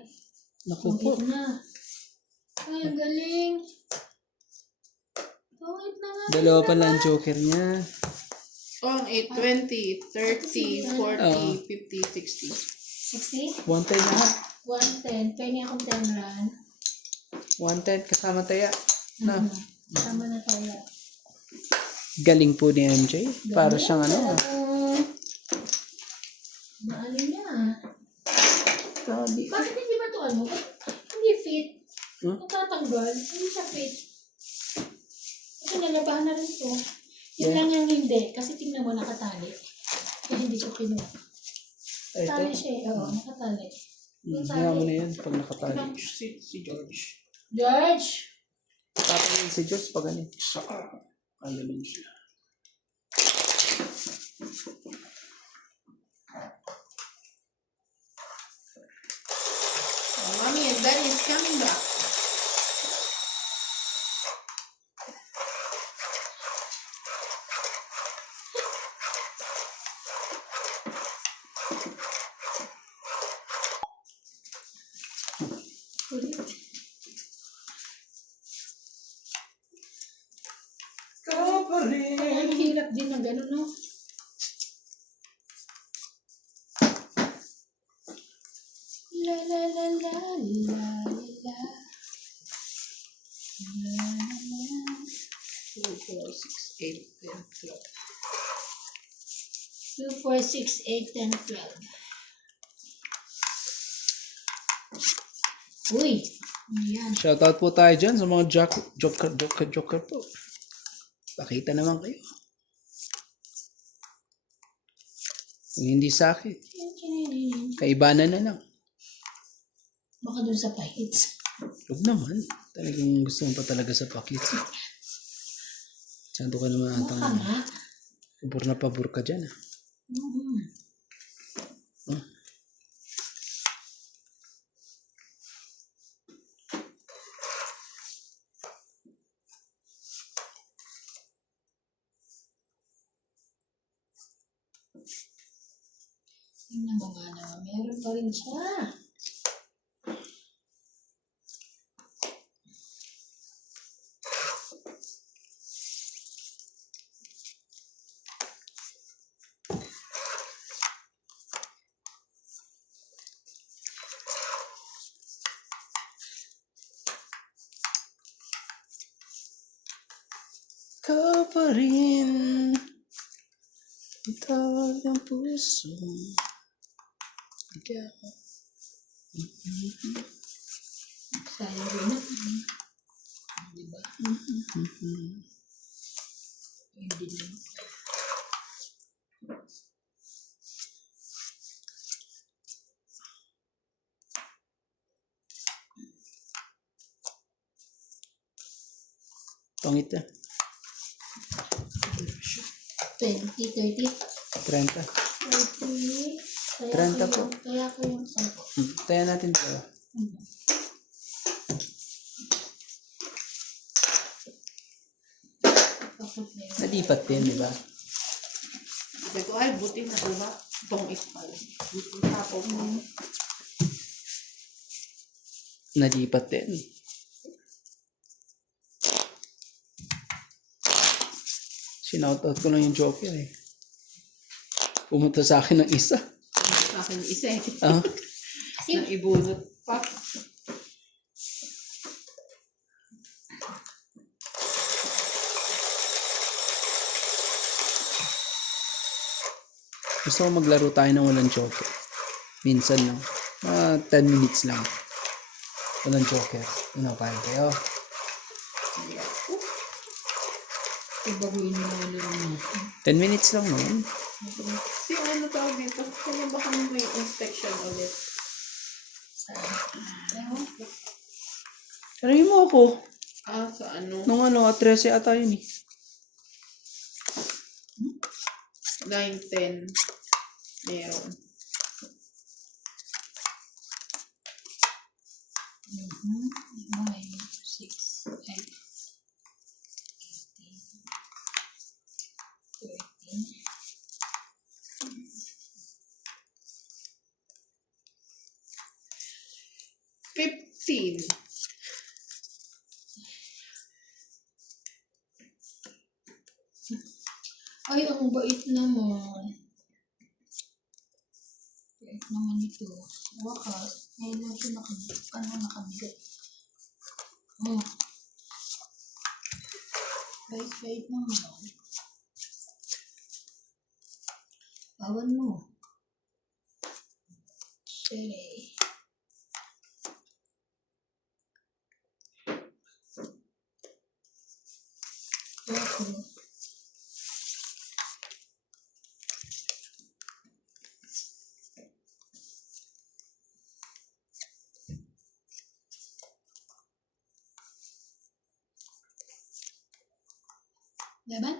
Naku po. tungit na. Ay, ang galing. Tungit na nga. Dalawa pala ang joker niya. Oh, 8, 20, 30, 40, 50, 60. 60? 110 lahat. 110. Pengi akong 10 run. 110 kasama taya. Na. Tama na tayo. Galing po ni MJ. Para siyang ano. Maalin niya. Sabi. Bakit hindi ba ito ano? Hindi fit. Hmm? Natatanggal. Hindi siya fit. Ito nalabahan na rin ito. Yun Yeah. lang yung hindi. Kasi tingnan mo nakatali. Kaya hindi ko kinuha. Tali Ito. siya eh. Oo, nakatali. Yung Kaya mo tali. na yan pag nakatali. Si George. George! Tatangin si George pag ganyan. Alamin siya. Mommy and Daddy is coming back. Ang hirap din ng gano'n, no? La la la la la la. 2, 4, 6, 8, 10, 12. 2, 4, 6, 8, 10, 12. Uy! Ayan. Shoutout po tayo dyan sa mga joker po. Pakita naman kayo. Kung hindi sa akin, kaibanan na lang. Baka dun sa pahits. Huwag naman. Talagang gusto mo pa talaga sa pakits. Santo ka naman Baka atang nga. pabor na pabor ka dyan. Mhm. Tingnan mo nga naman. Meron pa rin siya. Ikaw pa rin ang tawag ng puso. Ikaw. Sayang rin na. Diba? Hindi na. Pangit na. 20, 30. 30. 30. 30 po. Kaya ko yung 10. Tayo natin ito. Bakit meron? Nalipat din, di ba? Sabi ko, ay, buti na diba? Itong ispal. Buti tapo mo. Nalipat din. Sinoutout ko lang yung joker eh. Pumunta sa akin ng isa. Sa akin isa eh. Ah, Nang ibunot pa. gusto ko maglaro tayo ng walang joker. Minsan lang. Mga 10 minutes lang. Walang joker. Ano kaya kayo? Ibaguhin mo na laro natin. 10 minutes lang naman. Si ano tawag dito? Kaya baka may inspection ulit. Ewan ko. Tarayin mo ako. Ah, sa ano? Nung ano, 13 ata yun eh. 9, 10. Meron. Mhm. 9, 6, 8, 18, 13. 15. Ay, ang bait naman. Bait naman ito. Wakas. Ngayon lang siya nakabigat. Oh. Bait naman. Bawan mo. Sere. Okay. Laban?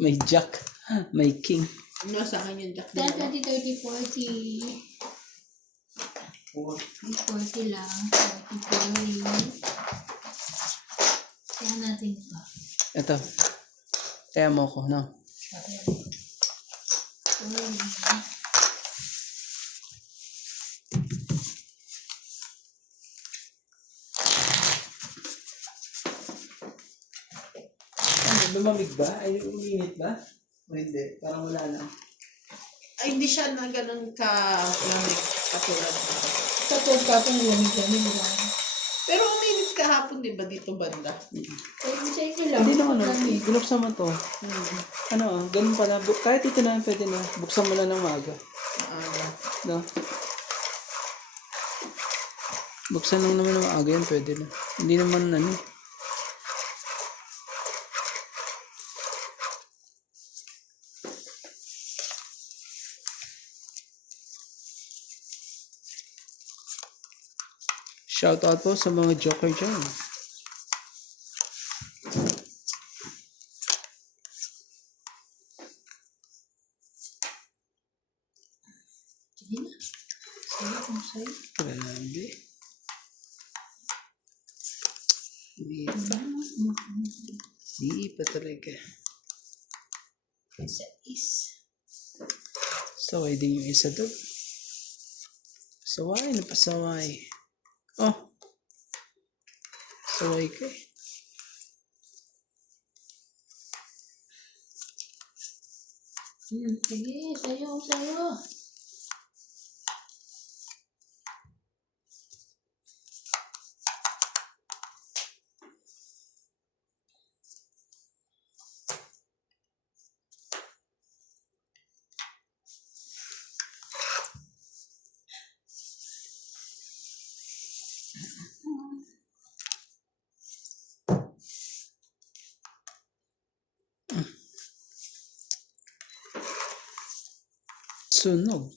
May jack. May king. Ano sa akin yung jack 10, na 20, 30, 40. 40 lang. 40, 40. Kaya natin ito. Ito. Kaya mo ko, no? Ano, lumamig ba? Ay, uminit ba? O hindi? Parang wala lang. Ay, hindi siya na ganun ka-lamig katulad. Kapag lamig-lamig lang. Pero uminit kahapon, di ba, dito banda? Pwede sa inyo lang. Hindi naman, Lamig. binuksan mo to. Ano, ganun pala. Kahit ito na, pwede na. Buksan mo na ng maaga. No? Buksan lang naman ng maaga yan, pwede na. Hindi naman, ano. Shout out po sa mga joker dyan. Sige na. Sige kung sa'yo. Grabe. Di pa talaga. Sa is. Saway din yung isa doon. Saway na pa saway. Oh. Saway ka eh. Sige, sa'yo. Sunog.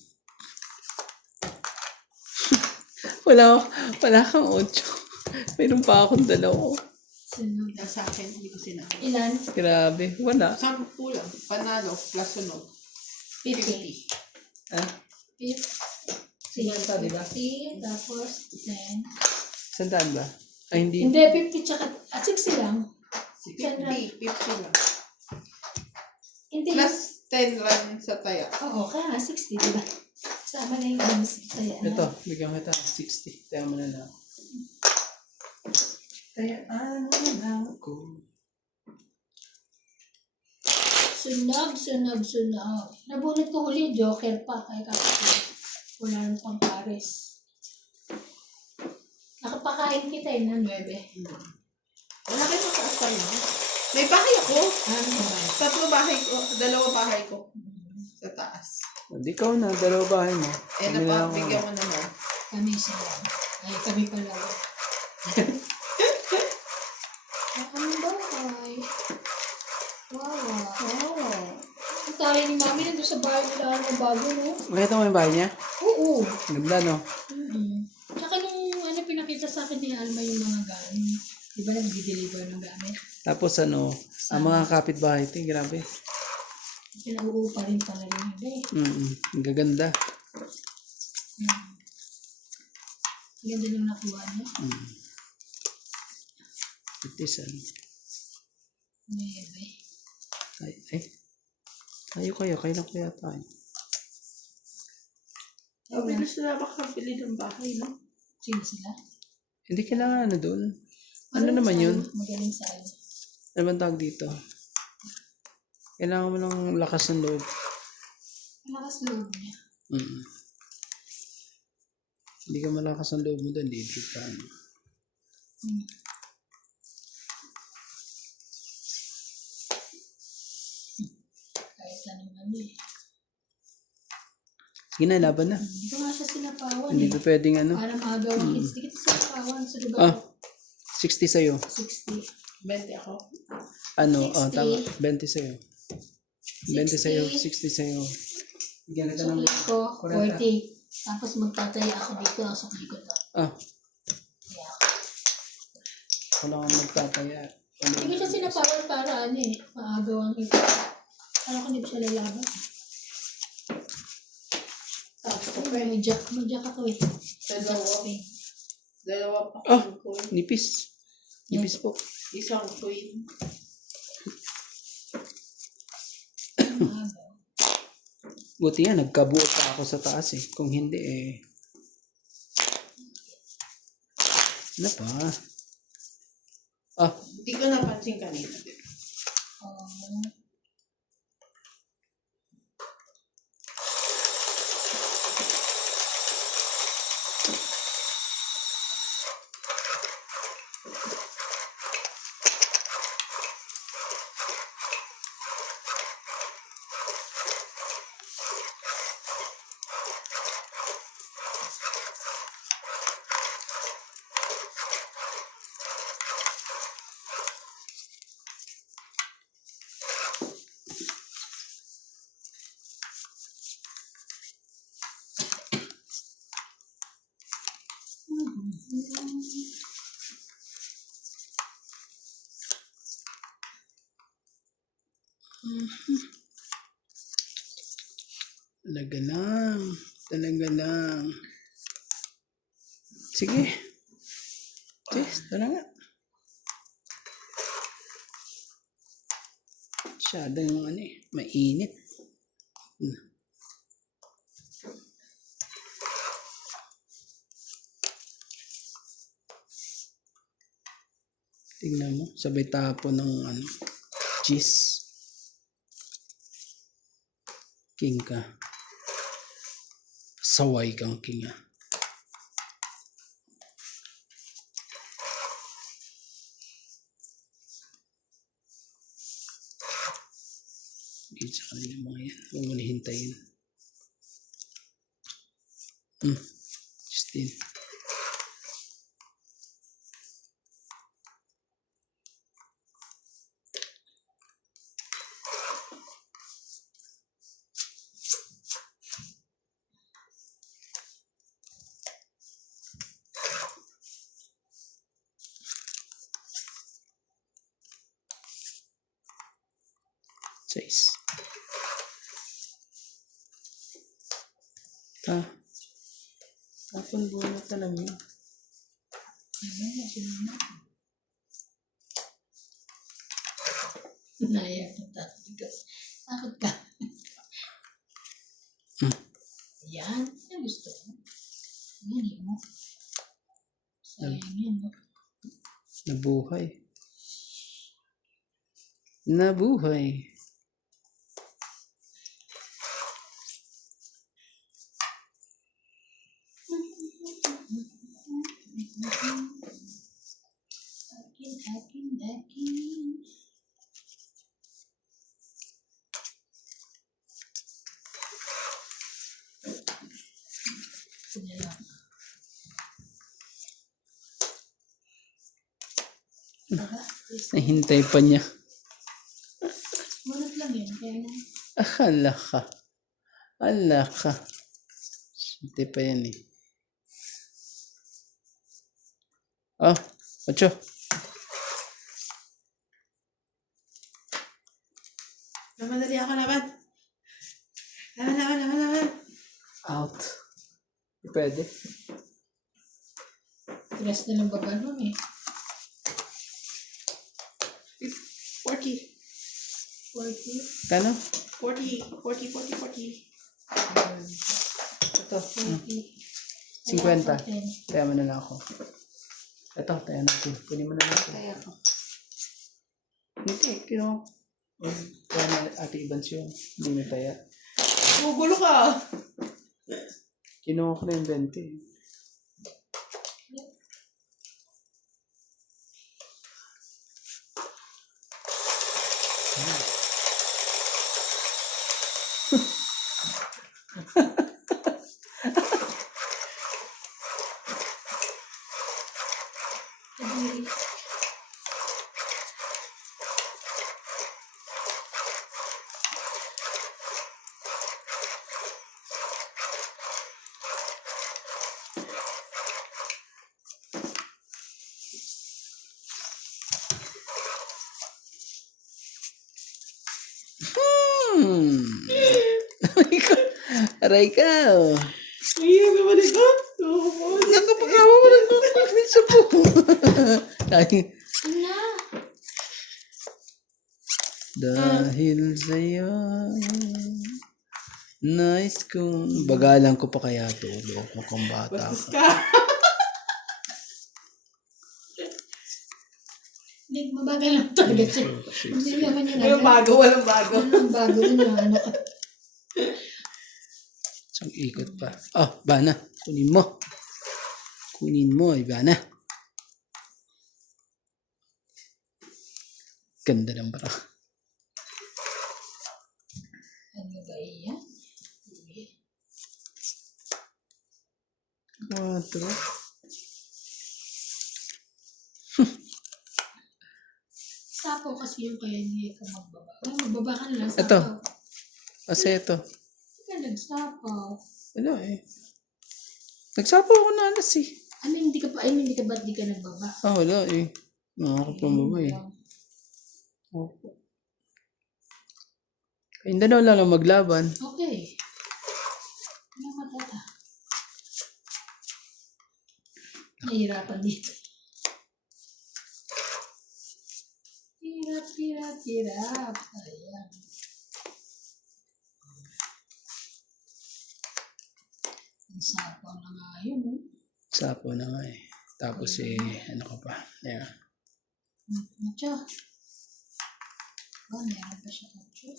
wala kang 8. Mayroon pa akong 2. Sunog. Nasa akin, hindi ko sinabi. Ilan? Grabe. Wala. 10 lang. Panalo plus sunog. 50. 50. Ah, 50. Benta, di ba? 50, tapos 10. sandaan ba? Ay, hindi. Hindi, 50 tsaka 60 lang. 50. 50 lang. Hindi. Plus 10 lang sa taya. Oo, kaya nga 60, diba? Sama na yung music. Kaya na. Ito, bigyan kita 60. Tayo mo na lang. Kaya ano na ako. Sunog. Nabunot ko huli, joker pa. Kaya kapatid. Wala nang pang pares. Nakapakain kita na 9. Wala kayo mataas pa rin. May bahay ako. Ano ba? 3 bahay ko. 2 bahay ko. Sa taas. Hindi ka na, 2 bahay mo. Eh, Kami na lang napabigyan mo naman. Kami isa lang. Ay, kami pala. Ang bahay. Wow. Ang tayo ni Mami nandun sa bahay nila ng bago, no? Makita mo yung bahay niya? Oo. Ganda, no? Tsaka nung pinakita sa akin ni Alma yung mga gamit. Di ba nag-deliver ng gamit? Tapos ano, ang mga kapitbahay, ito, grabe. Pinag-uupa rin pala rin iba eh. Ang gaganda. Ang ganda nung nakuha niya. It is, ano. Maybe. Kayo na kuya tayo. Mabilis na makakabili ng bahay, no? Sino sila? Hindi kailangan ano doon. Ano naman yun? Magaling sa ano. Ano bang tawag dito? Kailangan mo ng lakas ng loob. Malakas loob niya. Hindi ka malakas ang loob mo doon, hindi ka ano. Kahit ano man eh. Sige na, laban na. Hindi ko nga siya sinapawan Hindi eh. pa pwedeng ano. Para maagaw ang kids. Hindi kita sinapawan. So diba? 60 sa'yo. 60. 20 ako. Ano, 60. tama. 20 sa'yo. 20 sa'yo, 60 sa'yo. Bigyan kita ng... Sukli ko, 40. Tapos magtataya ako dito. Sukli ko to. Wala kang magtataya. Hindi ko siya sinapower para ano eh, maagaw ang iba. Para ko hindi ko siya lalaban. Tapos may jack ako eh. Jack Spain. Dalawa pa Ah! king queen. Nipis. Nipis po. Isang queen. Maagaw. Buti yan, nagkabuo pa ako sa taas eh. Kung hindi eh. Ano pa? Ah, Hindi ko napansin kanina. Oh. talaga lang. Talaga lang. Sige. Yes, tara nga. Masyadong ano eh, mainit. Tingnan mo, sabay tapo ng ano, cheese. King ka. Saway kang king ah. Hindi sa kanila mga yan. Huwag mo na hintayin. Justin. Size. Ah. Tapon buwan na talaga yun. Naiyak na talaga. Takot ka. Yan. Yan gusto ko. Yan yun mo. Sayang yun mo. Nabuhay. Nabuhay. Akin. Sige lang. Nahintay pa niya. Munot lang yun. Kaya na. Akala ka. Ala ka. Hintay pa yan eh. Ah, Ocho. Namadali ako naman. Laban. Out. Di pwede. Tres na lang baba nun eh. 40. 40. Kano? 40. Ito. 40. 50. Kaya mo na lang ako. Ito, tayo natin. Kunin mo na lang ako. Kaya ako. Hindi, kaya na ate Ibans yun. Hindi na taya. Gugulo ka. Kinuha ko na yung 20. Aray ka. Ay, naman ito. Oo. Nakapagawa mo ng toothpaste sa po. Ay, Ano? dahil sa'yo. Nice kong... Bagalan ko pa kaya to. Loko kong bata Bastos ka. ka. Hindi, mabagal lang talaga siya. Hindi naman yun. Walang bago, walang bago. Walang bago yun. Ano ka? Isang ikot pa. Oh, Bana. Kunin mo. Kunin mo, Bana. Ganda ng bara. Ano ba iyan? Quatro. Sapaw kasi yung kaya hindi ka magbaba. Magbaba ka na lang. Ito. Sapaw. Kasi ito. Hindi ka nagsapaw. Wala eh. Nagsapaw ako na alas eh. Hindi ka ba't di ka nagbaba? Ah, wala eh. Nakakapamaba eh. Opo. Hindi na wala lang maglaban. Okay. Ano matata? Nahihirapan dito. Hirap. Ayan. Ang sapaw na nga yun, eh. Sapaw na nga eh. Tapos eh, ano ka pa. Yeah. Macho. Oh, meron pa siya macho.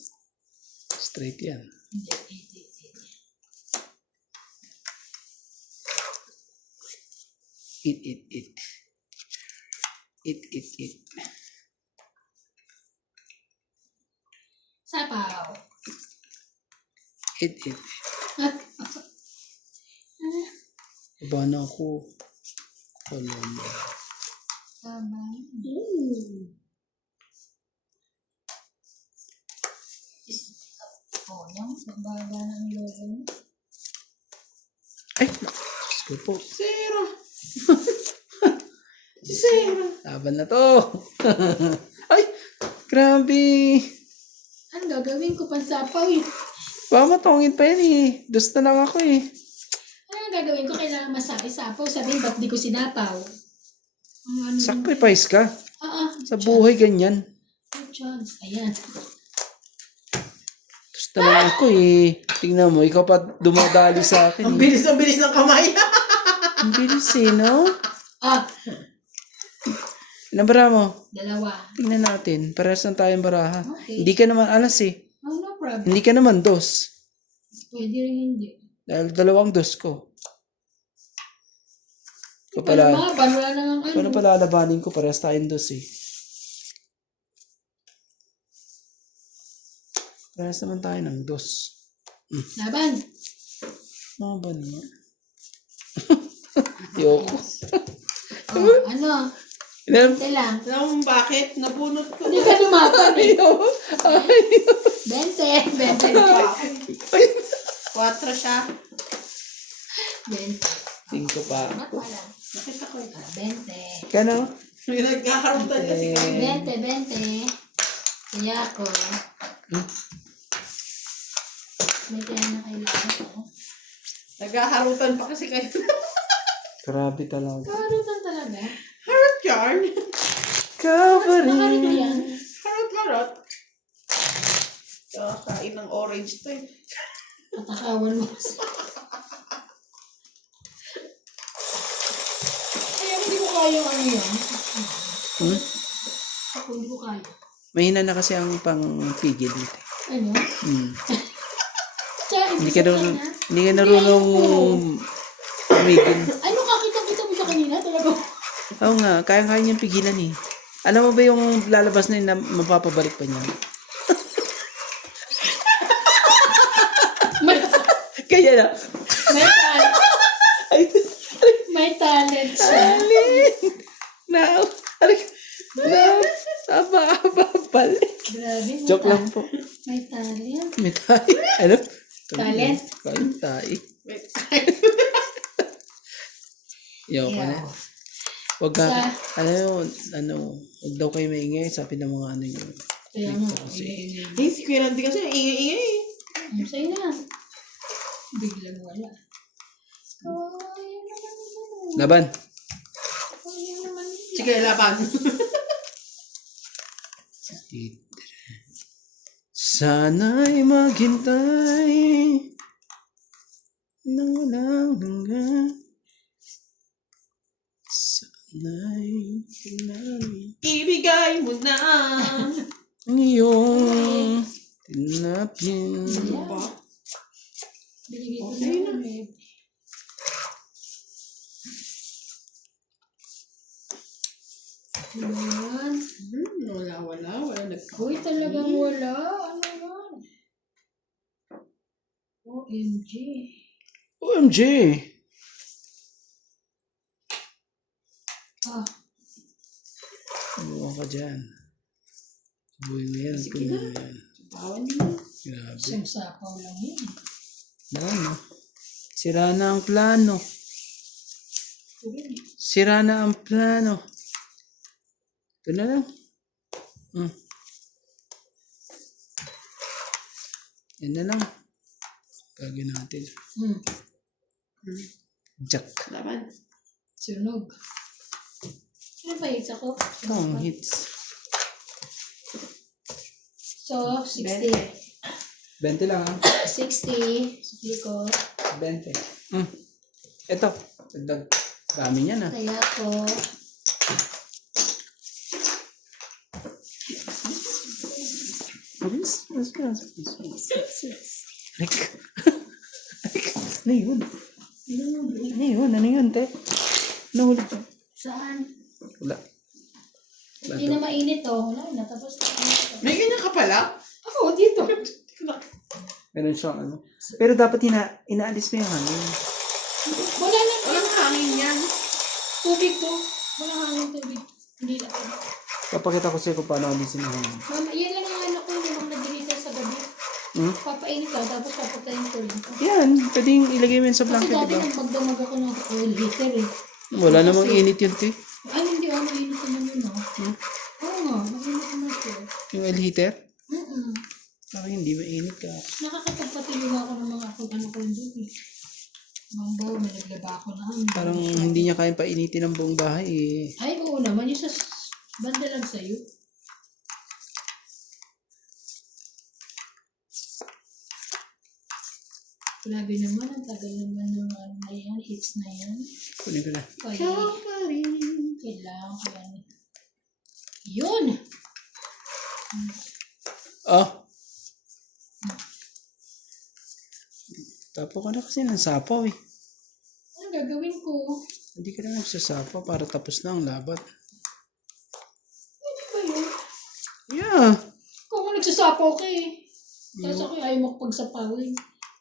Straight yan. Hindi. Eat. Eat. Sapaw. Eat. Iba na ako. Alam mo. Tama. Yung magbaba ng logo mo. Ay, Diyos ko po. Zero. Zero. Laban na to. Ay, grabe. Ano gagawin ko pansapaw eh? Baka matongin pa yan eh. Dus na lang ako eh. Ano gagawin ko? Kailangan masapaw. Sabihin, ba't di ko sinapaw? Ano? Sacrifice ka. Sa Chance. buhay ganyan. Chance. Ayan. Dus na lang ako eh. Tingnan mo, ikaw pa dumadali sa akin Ang eh. bilis ng kamay. Ang bilis eh, no? Ilang bara mo? 2. Tingnan natin. Parehas na tayong baraha. Okay. Hindi ka naman alas eh. Oh, no problem. Hindi ka naman dos. Pwede rin hindi. Dahil 2 dos ko. Ikaw Pero pala, mga wala nang ano. paano palalabanin ko? Parehas tayong dos eh. Parehas naman tayo ng dos. Laban. Mga ba naman? Yoko. Ano? Ilan? Ito lang. Alam mo bakit? Nabunot ko. Hindi ka lumapan eh. Ayaw. 20. 4 siya. 20. 5 pa. Mat wala. Nakita ko ito. 20. Kano? May nagkakaroon kasi kayo. 20. Kaya ako. May kaya na kailangan ko. Naghaharutan pa kasi kayo. Grabe talaga. Karutan talaga. Harot yarn. Covery. Nakarito yan. Harot. Kakain ng orange to eh. Patakawan mo. Kaya hindi ko kaya ano yan. Ako hindi ko kaya. Mahina na kasi ang pang-pigil dito. Ano? Tsaka, Hindi ka narunong umigil. Ano kakita-kita mo siya kanina? Talaga. Oo nga, kaya-kaya niyang pigilan eh. Alam mo ba yung lalabas na yun na mapapabalik pa niya? May, Kaya na. may talent. Ay, May talent siya. now, balik. Grabe. may Joke lang po. May talent. May tayo. Ano? Talent? Kain tayo. Wait. Yaw ka na. Yeah. Huwag ka, ano, huwag daw kayo maingay, sabi ng mga ano yun. Kaya nga, Eh, si Kuya Randy kasi, ingay-ingay eh. sa'yo na. Biglang wala. Oh, yun naman yun. Laban. Oh, yun naman yun. Sige, laban. Sana'y maghintay nang walang hanggan. Sana'y tinawin Ibigay mo na. ang iyong tinapin. Binigay ko Okay na. na. Yan. Wala. Uy, talagang wala. Ano yan? OMG. OMG! Ah, Buwan ka dyan. Buhay mo yan. Sige Kunin na. mo yan. Tawan mo. Grabe. isang sapaw lang yun. Ano? Sira na ang plano. Ito rin. Sira na ang plano. Ito na lang. Yan na lang. Gagawin natin. Jack. Laban. Sunog. Ano ba hits ako? Ang hits. So, 60. 20 lang ah. 60. Sukli ko. 20. Ito. Dagdag. Dami niya na. Kaya ko. Rick. Ano yun? Ano yun? Ano yun, te? Nahulog ka. Saan? Wala. Hindi na mainit oh. Wala na. Tapos na. May ganyan ka pala? Ako, dito. Meron siyang ano. Pero dapat inaalis mo yung hangin. Wala na. Walang hangin yan. Tubig po. Wala hangin tubig. Hindi na. Papakita ko sa'yo kung paano alisin yung hangin. Mama, yan lang ang ano ko. Yung mga nagdilita sa gabi. Papainit ka. Tapos papatayin ko rin. Yan. Pwedeng ilagay mo yun sa Kasi blanket, dati diba? nung magdamag ako ng oil heater eh. Wala namang init yun, te. Ay, hindi ako mainit naman yun ah. Oo nga, mainit naman siya. Yung oil heater. Mm-mm. Parang hindi mainit ka. Nakakapagpatulog ako ng mga ano ko doon eh. Mga bawa, may naglaba ako na. Parang hindi niya kayang painitin ang buong bahay eh. Ay, oo naman. Yung sa banda lang sa'yo. Grabe naman. Ang tagal naman ng ano na yan. Hits na yan. Kunin ko na. Ay, Ikaw pa rin. kailangan ko yan. Yun! Oh. Tapo ka na kasi ng sapaw eh. Ano gagawin ko? Hindi ka na nagsasapaw para tapos na ang labat. Ano ba yun? Yeah. Kung ako nagsasapaw ka eh. Tapos ako ayaw mapagsapawin.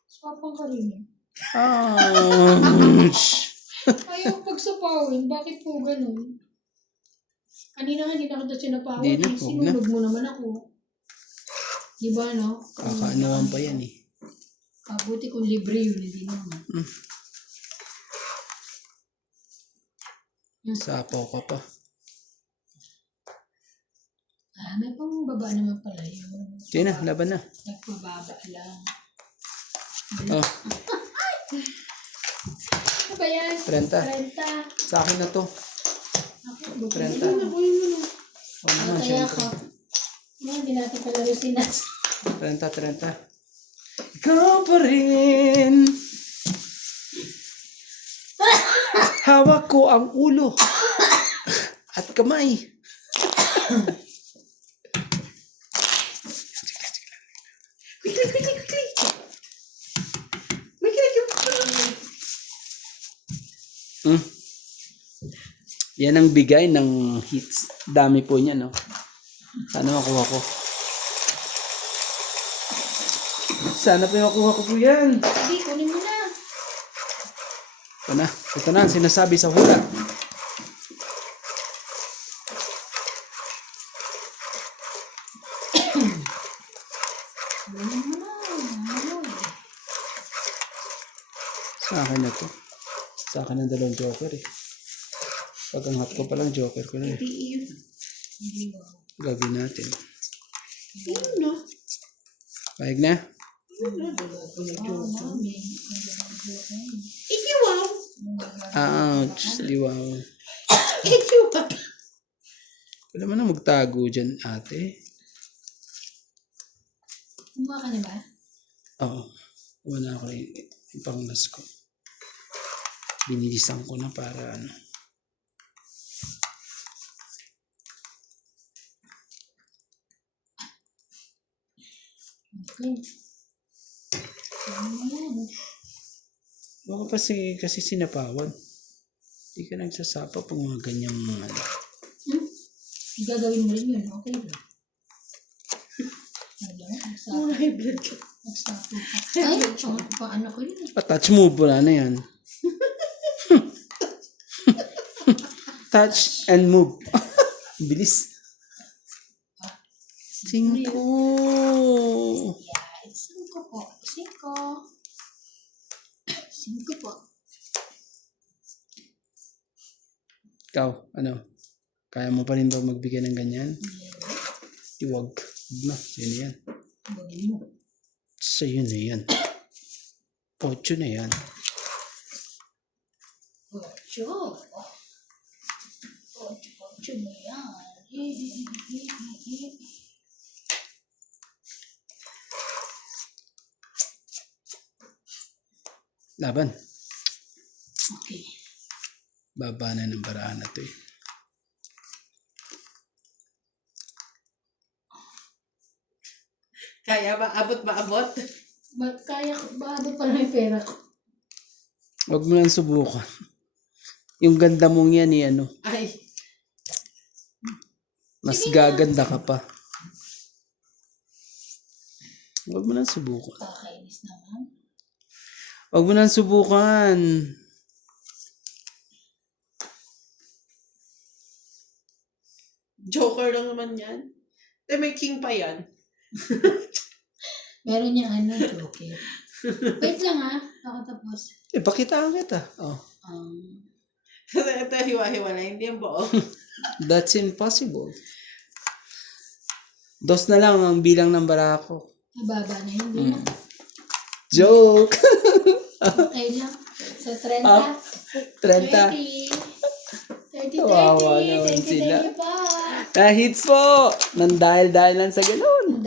Sapang ka rin eh. Ouch. Ayaw pagsapawin. Bakit po ganun? Kanina nga hindi na kita sinapawan Di na eh. po, Sinulog mo naman ako. Di ba no? Kakaanawan pa yan eh. Buti kung libre yun. Hindi naman. Sapaw ka pa. May pang baba naman pala yun. Sige na, laban na. Nagpababa lang. Oh, Ano ba yan? 30. 30. Sa akin na to. Ako, buti 30. na. Nabuhay mo na. Oo naman, Kaya syempre. ako. Hindi natin palaro sinas. 30. Ikaw pa rin. Hawak ko ang ulo. At kamay. Quickly. May kinikip. Yan ang bigay ng hits. Dami po niya, no? Sana makuha ko. Sana po makuha ko po yan. Hindi, kunin mo na. Ito na ang sinasabi sa hula. Kunin mo na. Ano eh. Sa akin na to. Sa akin ang dalawang joker eh. Pag angat ko palang joker ko na eh. Hindi yun. Hindi ba? Gagawin natin. Yun na. Pahig na? Ikiwaw. Ouch. Liwaw. Ikiwaw. Wala man na magtago dyan, ate. Kumuha ka na ba? Oo. Wala ko yung panglas ko. Binilisan ko na para ano. Okay. Ano na yan? Baka kasi sinapawan. Hindi ka nagsasapa pag mga ganyang mga ano. Gagawin mo rin yun. Okay ba? Mga high blood ka. Nagsapo ka. Ay, paano ko yun? Touch move, wala na yan. Touch and move. Bilis. 5. Yeah, it's 5 po. 5. 5 po. Ikaw, ano? Kaya mo pa rin ba magbigay ng ganyan? Iwag. Huwag na. Sa'yo na yan. Bagay mo. Sa'yo na yan. 8 na yan. 8. 8 na yan. Laban. Okay. Baba na ng baraan na to eh. Kaya ba? Abot ba abot? Ba't kaya ko? Ba pa lang yung pera ko? Huwag mo lang subukan. Yung ganda mong yan eh, ano. Ay. Mas gaganda ka pa. Huwag mo lang subukan. Kakainis naman. Huwag mo lang subukan. Joker lang naman yan. Eh, may king pa yan. Meron niya joker. Wait lang ako tapos. Pakitaan kita. Oh. Kasi ito, hiwa-hiwa na. Hindi yung buo. That's impossible. 2 na lang ang bilang ng barako. Mababa na yun, di na. Joke! Okay lang. So, 30. 30. 30. 30, 30. Kawawa naman Thank you sila. pa. Hits po! Nang dahil lang sa ganun.